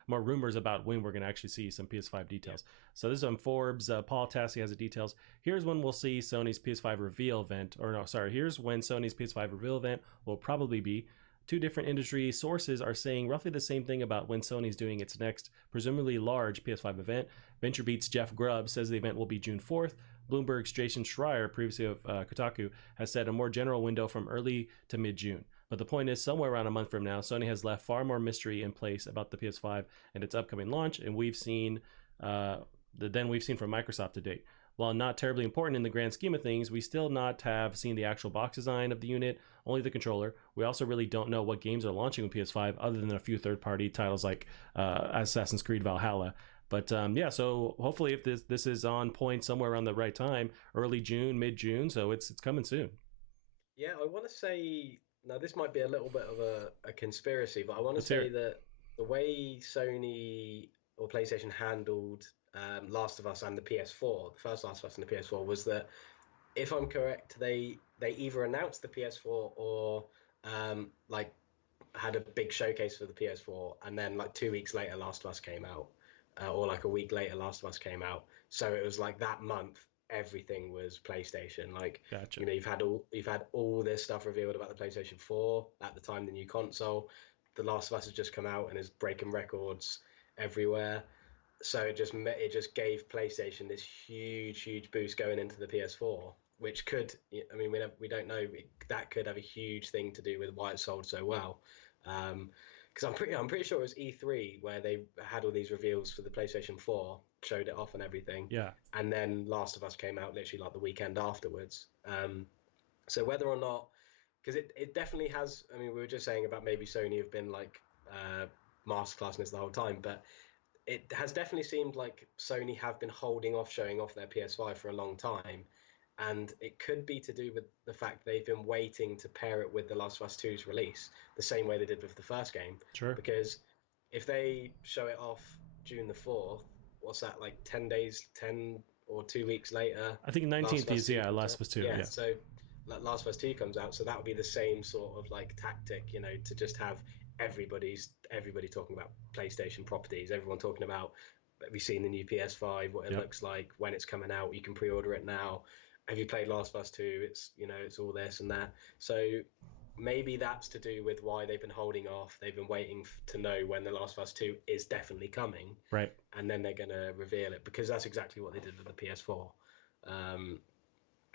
more rumors about when we're going to actually see some PS5 details. Yeah. So this is on Forbes. Paul Tassi has the details. Here's when we'll see Sony's PS5 reveal event, here's when Sony's PS5 reveal event will probably be. Two different industry sources are saying roughly the same thing about when Sony's doing its next, presumably large PS5 event. VentureBeat's Jeff Grubb says the event will be June 4th. Bloomberg's Jason Schreier, previously of Kotaku, has said a more general window from early to mid-June. But the point is, somewhere around a month from now, Sony has left far more mystery in place about the PS5 and its upcoming launch, and we've seen than we've seen from Microsoft to date. While not terribly important in the grand scheme of things, we still not have seen the actual box design of the unit, only the controller. We also really don't know what games are launching with PS5, other than a few third-party titles like Assassin's Creed Valhalla. But so hopefully, if this is on point somewhere around the right time, early June, mid-June, so it's coming soon. Yeah, I want to say, now this might be a little bit of a conspiracy, but I want to say that the way Sony or PlayStation handled Last of Us and the PS4, the first Last of Us and the PS4, was that, if I'm correct, they either announced the PS4 or had a big showcase for the PS4, and then 2 weeks later Last of Us came out, or a week later Last of Us came out. So it was like that month everything was PlayStation. Gotcha. You've had all this stuff revealed about the PlayStation 4 at the time, the new console. The Last of Us has just come out and is breaking records everywhere. So it just gave PlayStation this huge boost going into the PS4, which could, I mean, we don't know, that could have a huge thing to do with why it sold so well. Because I'm pretty sure it was E3 where they had all these reveals for the PlayStation 4, showed it off and everything. Yeah. And then Last of Us came out literally the weekend afterwards. So whether or not, because it definitely has, I mean, we were just saying about maybe Sony have been masterclassing this the whole time, but it has definitely seemed like Sony have been holding off showing off their PS5 for a long time. And it could be to do with the fact they've been waiting to pair it with The Last of Us 2's release, the same way they did with the first game. Sure. Because if they show it off June the 4th, what's that, 10 or 2 weeks later? I think 19th is, Last of Us 2. Yeah. So Last of Us 2 comes out, so that would be the same sort of tactic, to just have everybody talking about PlayStation properties, everyone talking about, have you seen the new PS5, what it looks like, when it's coming out, you can pre-order it now. Have you played Last of Us 2? It's it's all this and that. So maybe that's to do with why they've been holding off. They've been waiting to know when The Last of Us 2 is definitely coming, right? And then they're going to reveal it, because that's exactly what they did with the PS4.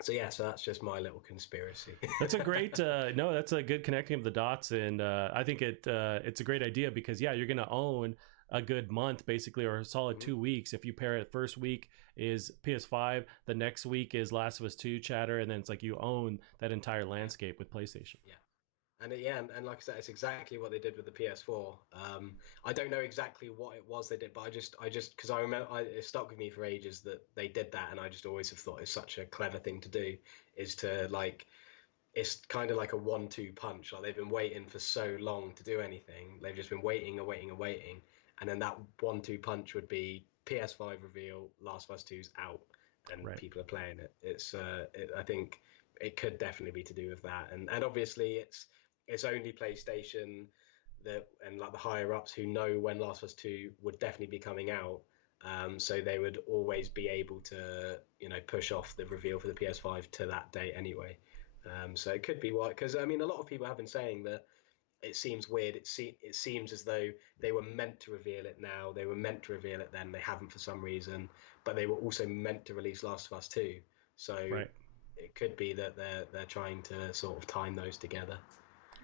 So that's just my little conspiracy. That's a great that's a good connecting of the dots, and I think it's a great idea, because you're going to own a good month basically, or a solid 2 weeks. If you pair it, first week is PS5, the next week is Last of Us 2 chatter, and then it's you own that entire landscape with PlayStation. And like I said, it's exactly what they did with the PS4. I don't know exactly what it was they did, but I just because I remember it stuck with me for ages that they did that, and I just always have thought it's such a clever thing to do, is to it's kind of like a 1-2 punch. They've been waiting for so long to do anything. They've just been waiting, and then that 1-2 punch would be PS5 reveal, Last of Us 2's out, and people are playing it. It's I think it could definitely be to do with that, and obviously it's only PlayStation that and like the higher ups who know when Last of Us 2 would definitely be coming out. So they would always be able to, push off the reveal for the PS5 to that date anyway. So it could be why, because I mean, a lot of people have been saying that it seems weird. It seems as though they were meant to reveal it now. They were meant to reveal it then. They haven't for some reason, but they were also meant to release Last of Us 2. So it could be that they're trying to sort of time those together.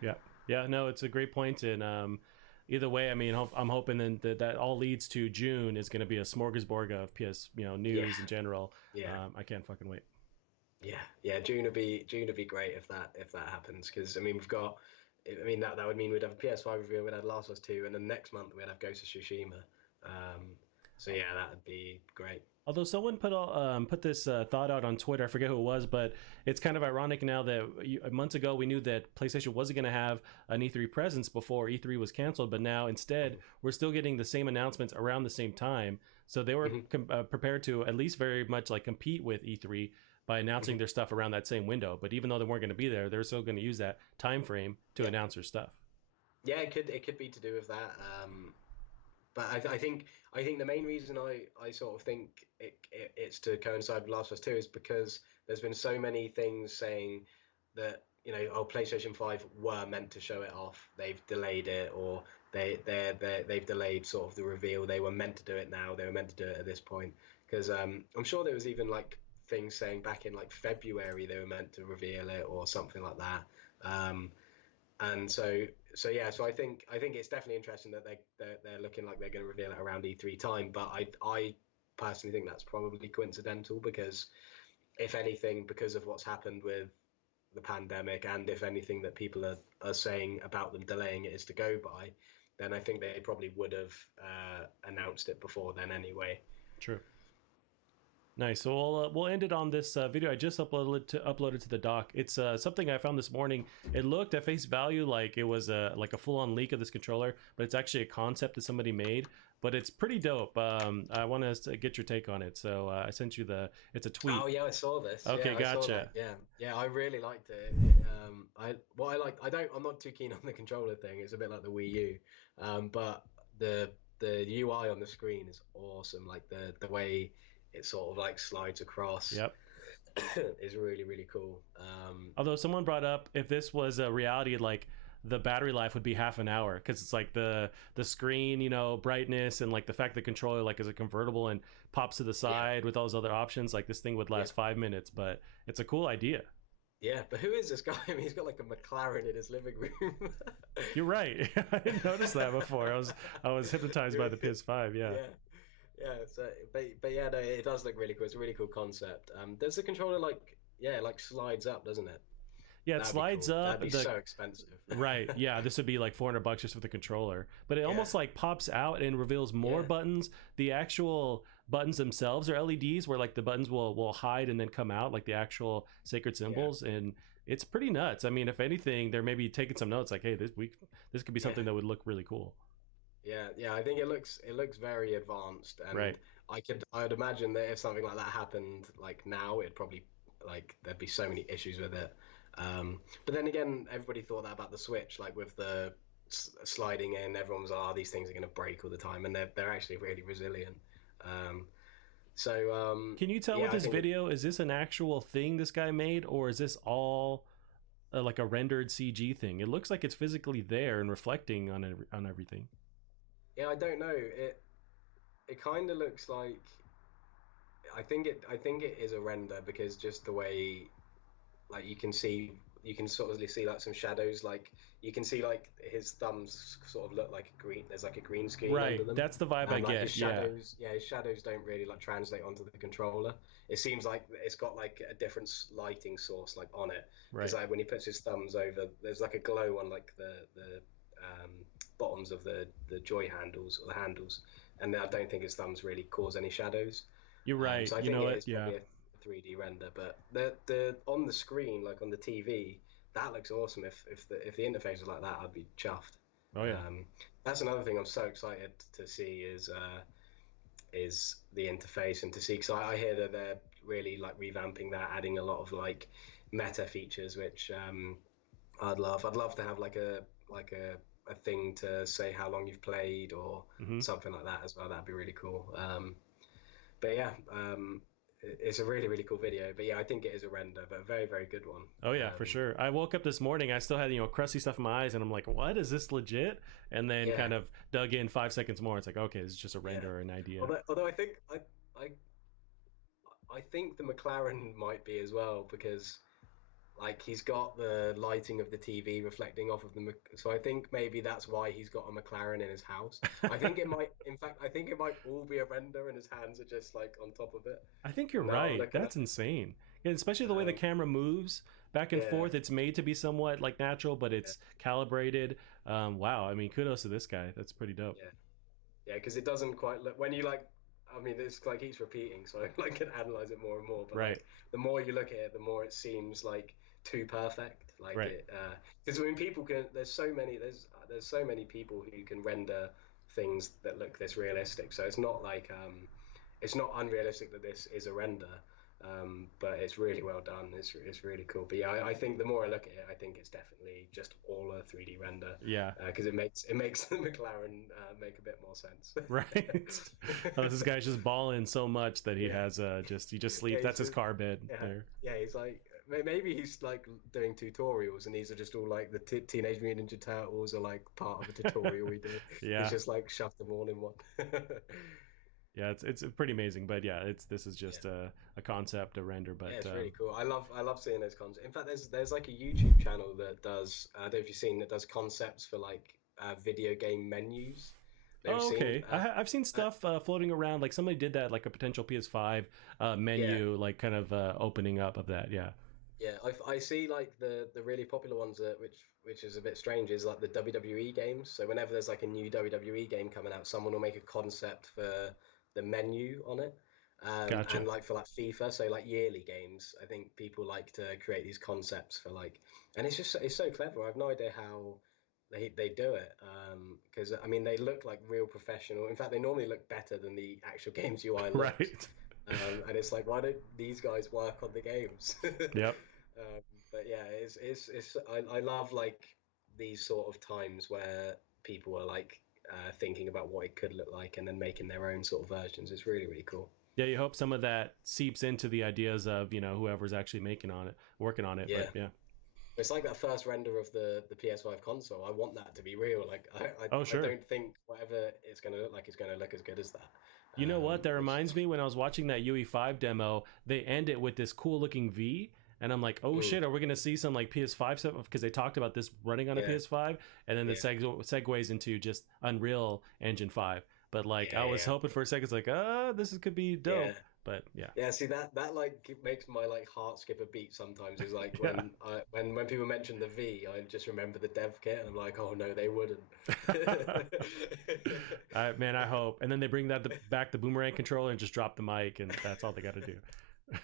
Yeah. No, it's a great point. And either way, I mean, I'm hoping then that all leads to June is going to be a smorgasbord of PS, news in general. Yeah. I can't fucking wait. Yeah. June would be great if that happens, because I mean that would mean we'd have a PS5 reveal, we'd have Last of Us 2, and then next month we'd have Ghost of Tsushima. So yeah, that would be great. Although someone put this thought out on Twitter, I forget who it was, but it's kind of ironic now that months ago we knew that PlayStation wasn't going to have an E3 presence before E3 was canceled, but now instead we're still getting the same announcements around the same time. So they were prepared to at least very much like compete with E3 by announcing their stuff around that same window. But even though they weren't going to be there, they're still going to use that time frame to announce their stuff. Yeah, it could be to do with that. But I think the main reason I sort of think it's to coincide with Last of Us 2 is because there's been so many things saying that PlayStation 5 were meant to show it off. They've delayed it, or they've delayed sort of the reveal. They were meant to do it now. They were meant to do it at this point, because I'm sure there was even like things saying back in like February they were meant to reveal it or something like that. And so I think it's definitely interesting that they're looking like they're going to reveal it around E3 time. But I personally think that's probably coincidental, because if anything, because of what's happened with the pandemic, and if anything that people are saying about them delaying it is to go by, then I think they probably would have announced it before then anyway. True. Nice. So we'll end it on this video I just uploaded to the doc. It's something I found this morning. It looked at face value like it was a full-on leak of this controller, but it's actually a concept that somebody made. But it's pretty dope. I want to get your take on it. So I sent you it's a tweet. Oh yeah, I saw this. Okay, yeah, gotcha. Yeah, I really liked it. I'm not too keen on the controller thing. It's a bit like the Wii U, but the UI on the screen is awesome. Like the way it sort of like slides across. Yep. Is really, really cool. Although someone brought up, if this was a reality, like the battery life would be half an hour, because it's like the screen, brightness, and like the fact the controller like is a convertible and pops to the side with all those other options. Like this thing would last 5 minutes, but it's a cool idea. Yeah, but who is this guy? I mean, he's got like a McLaren in his living room. You're right. I didn't notice that before. I was hypnotized by the PS5. Yeah. So, but yeah, no, it does look really cool. It's a really cool concept. Does the controller like slides up, doesn't it? Yeah, it slides up. That'd be so expensive. Right. Yeah, this would be like $400 just for the controller. But it almost like pops out and reveals more buttons. The actual buttons themselves are LEDs, where like the buttons will hide and then come out, like the actual sacred symbols, and it's pretty nuts. I mean, if anything, they're maybe taking some notes, like, hey, this could be something that would look really cool. Yeah, I think it looks very advanced, and I'd imagine that if something like that happened like now, it'd probably like there'd be so many issues with it. But then again, everybody thought that about the Switch, like with the sliding in, everyone was like, these things are going to break all the time, and they're actually really resilient. Can you tell with this video, is this an actual thing this guy made, or is this all like a rendered CG thing? It looks like it's physically there and reflecting on everything. Yeah, I don't know. It kind of looks like. I think it is a render, because just the way, like you can sort of see like some shadows, like you can see like his thumbs sort of look like there's like a green screen under them. That's the vibe I get. His shadows, his shadows don't really like translate onto the controller. It seems like it's got like a different lighting source like on it. Because like when he puts his thumbs over, there's like a glow on like the bottoms of the joy handles or the handles, and I don't think his thumbs really cause any shadows. You're right. So I think it's probably a 3D render, but the on the screen, like on the TV, that looks awesome. If the interface was like that, I'd be chuffed. Oh yeah. That's another thing I'm so excited to see is the interface, and to see, because I hear that they're really like revamping that, adding a lot of like meta features, which I'd love to have like a thing to say how long you've played or something like that as well. That'd be really cool. But yeah, it's a really, really cool video. But yeah, I think it is a render, but a very, very good one. Oh yeah, for sure. I woke up this morning, I still had, crusty stuff in my eyes, and I'm like, what, is this legit? And then kind of dug in 5 seconds more. It's like, okay, it's just a render or an idea. Although I think I think the McLaren might be as well, because like he's got the lighting of the TV reflecting off of so I think maybe that's why he's got a McLaren in his house. I think it might, in fact, I think it might all be a render and his hands are just like on top of it. I think you're right. That's insane. And especially the way the camera moves back and forth. It's made to be somewhat like natural, but it's calibrated. Wow. I mean, kudos to this guy. That's pretty dope. Yeah, because it doesn't quite look, when you like, I mean, it's like keeps repeating, so I can analyze it more and more. But like, the more you look at it, the more it seems like too perfect. Like it, because I mean, people can. There's so many people who can render things that look this realistic. So it's not like it's not unrealistic that this is a render. But it's really well done. It's really cool. But yeah, I think the more I look at it, I think it's definitely just all a 3D render. Yeah. Because it makes the McLaren make a bit more sense. Right. Oh, this guy's just balling so much that he has he just sleeps. That's his car bed there. Yeah, he's like, maybe he's like doing tutorials, and these are just all like the Teenage Mutant Ninja Turtles are like part of a tutorial we do. Yeah. He's just like shoved them all in one. Yeah, it's pretty amazing, but yeah, this is just a concept, a render, but it's really cool. I love seeing those concepts. In fact, there's like a YouTube channel that does, I don't know if you've seen, that does concepts for like video game menus. Okay. I've seen stuff floating around, like somebody did that, like a potential PS5 menu, like kind of opening up of that. Yeah. I see like the really popular ones which is a bit strange, is like the WWE games. So whenever there's like a new WWE game coming out, someone will make a concept for the menu on it. Gotcha. And like for like FIFA, so like yearly games, I think people like to create these concepts for like, and it's so clever. I have no idea how they do it, because I mean, they look like real professional. In fact, they normally look better than the actual games UI looks. Right. And it's like, why don't these guys work on the games? Yep. But yeah, I love like these sort of times where people are like thinking about what it could look like and then making their own sort of versions. It's really, really cool. Yeah, you hope some of that seeps into the ideas of, whoever's actually working on it. Yeah. But yeah. It's like that first render of the PS5 console. I want that to be real. Like I don't think whatever it's going to look like is going to look as good as that. You know what? That reminds me, when I was watching that UE5 demo, they end it with this cool looking V. And I'm like, oh shit, are we going to see some like PS5 stuff? Because they talked about this running on a PS5. And then it segues into just Unreal Engine 5. But like, I was hoping for a second, it's like, this could be dope. Yeah. But yeah. Yeah, see that like makes my like heart skip a beat sometimes. Is like when people mention the V, I just remember the dev kit, and I'm like, oh no, they wouldn't. Man, I hope. And then they bring back the boomerang controller and just drop the mic, and that's all they got to do.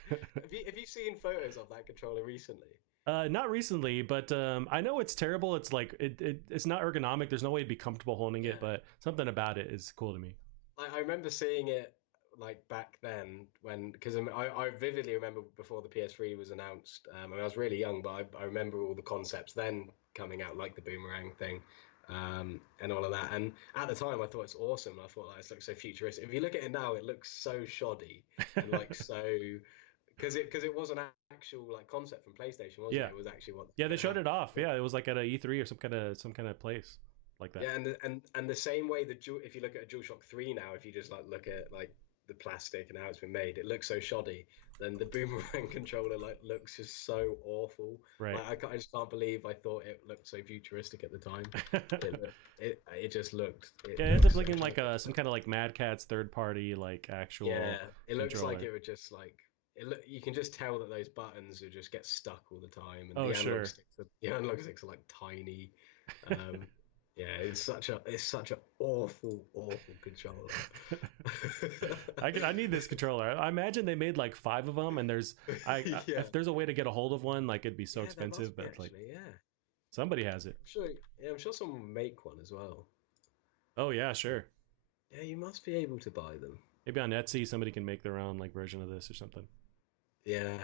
Have you seen photos of that controller recently? Not recently, but I know it's terrible. It's like it's not ergonomic. There's no way to be comfortable holding it, but something about it is cool to me. I remember seeing it like back then, because I vividly remember before the PS3 was announced. And I was really young, but I remember all the concepts then coming out, like the boomerang thing, and all of that. And at the time, I thought it's awesome. I thought it looks so futuristic. If you look at it now, it looks so shoddy and like so. Because it was an actual like concept from PlayStation, wasn't it? It was actually what. Yeah, they showed it off. Yeah, it was like at a E3 or some kind of place like that. Yeah, and the same way if you look at a DualShock 3 now, if you just like look at like the plastic and how it's been made, it looks so shoddy. Then the boomerang controller like looks just so awful. Right. Like, I just can't believe I thought it looked so futuristic at the time. it just looked. It ends up looking like some kind of like Mad Catz third party like actual. Yeah, it looks controller. like it would just like. You can just tell that those buttons would just get stuck all the time, and the analog sticks are like tiny. Yeah, it's such an awful controller. I need this controller. I imagine they made like 5 of them, and if there's a way to get a hold of one, like it'd be so expensive, but actually, like somebody has it. I'm sure someone will make one as well. Oh yeah, sure. Yeah, you must be able to buy them. Maybe on Etsy somebody can make their own like version of this or something. Yeah,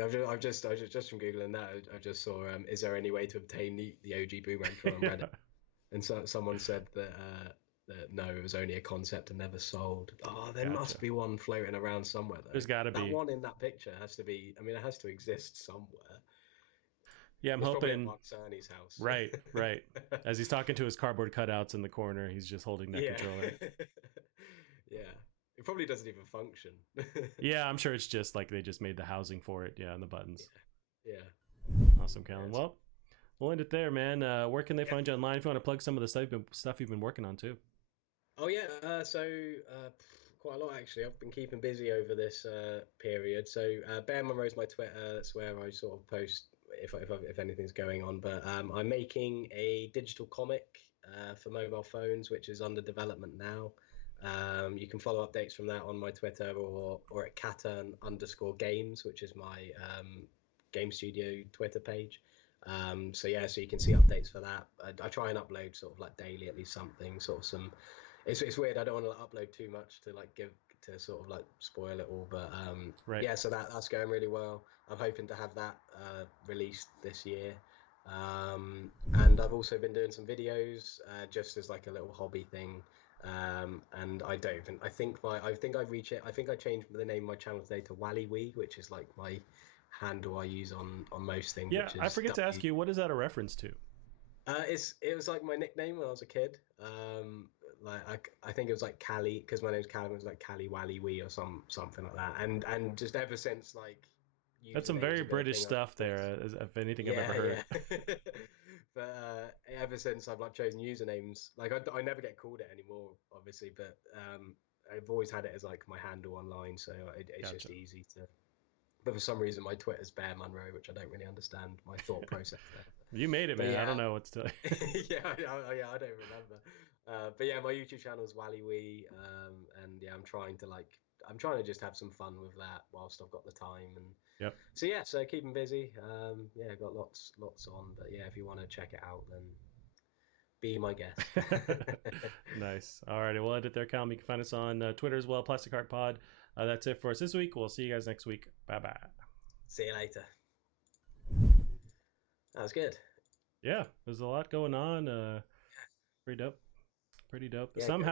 I've just from googling that. I just saw. Is there any way to obtain the OG Boomerang Troll on Reddit? And so someone said that no, it was only a concept and never sold. Oh, there must be one floating around somewhere though. There's got to be. That one in that picture has to be. I mean, it has to exist somewhere. Yeah, I'm it's hoping. Probably at Mark Cerny's house. Right. As he's talking to his cardboard cutouts in the corner, he's just holding that controller. Yeah. It probably doesn't even function. Yeah, I'm sure it's just like they just made the housing for it. Yeah, and the buttons. Yeah. Awesome, Callan. Well, we'll end it there, man. Where can they find you online if you want to plug some of the stuff you've been working on too? Oh yeah, quite a lot actually. I've been keeping busy over this period. So Bear Monroe's my Twitter. That's where I sort of post if anything's going on. But I'm making a digital comic for mobile phones, which is under development now. You can follow updates from that on my Twitter or at Caturn_games, which is my game studio Twitter page. So you can see updates for that. I try and upload sort of like daily, at least something, sort of some. It's weird. I don't want to upload too much to like sort of like spoil it all, but yeah. So that's going really well. I'm hoping to have that released this year. And I've also been doing some videos just as like a little hobby thing. And I think I changed the name of my channel today to WallyWee, which is like my handle I use on most things. Yeah, I forget to ask you, what is that a reference to? It was like my nickname when I was a kid. I think it was like Callie, because my name's Callum. It was like Callie WallyWee or something like that. And just ever since like. That's some very British stuff there, if anything I've ever heard. Yeah. But ever since I've like chosen usernames, like I never get called it anymore, obviously, but I've always had it as like my handle online, so it's just easy to. But for some reason, my Twitter's Bear Monroe, which I don't really understand my thought process there. You made it, man. Yeah. I don't know what to tell you. yeah, I don't remember. But yeah, my YouTube channel is WallyWee, and yeah, I'm trying to just have some fun with that whilst I've got the time. And yep. So keeping busy. Yeah, got lots on. But yeah, if you want to check it out, then be my guest. Nice. All righty, we'll end it there, Calum. You can find us on Twitter as well, Plastic Heart Pod. That's it for us this week. We'll see you guys next week. Bye. See you later. That was good. Yeah, there's a lot going on. Pretty dope. Yeah, somehow.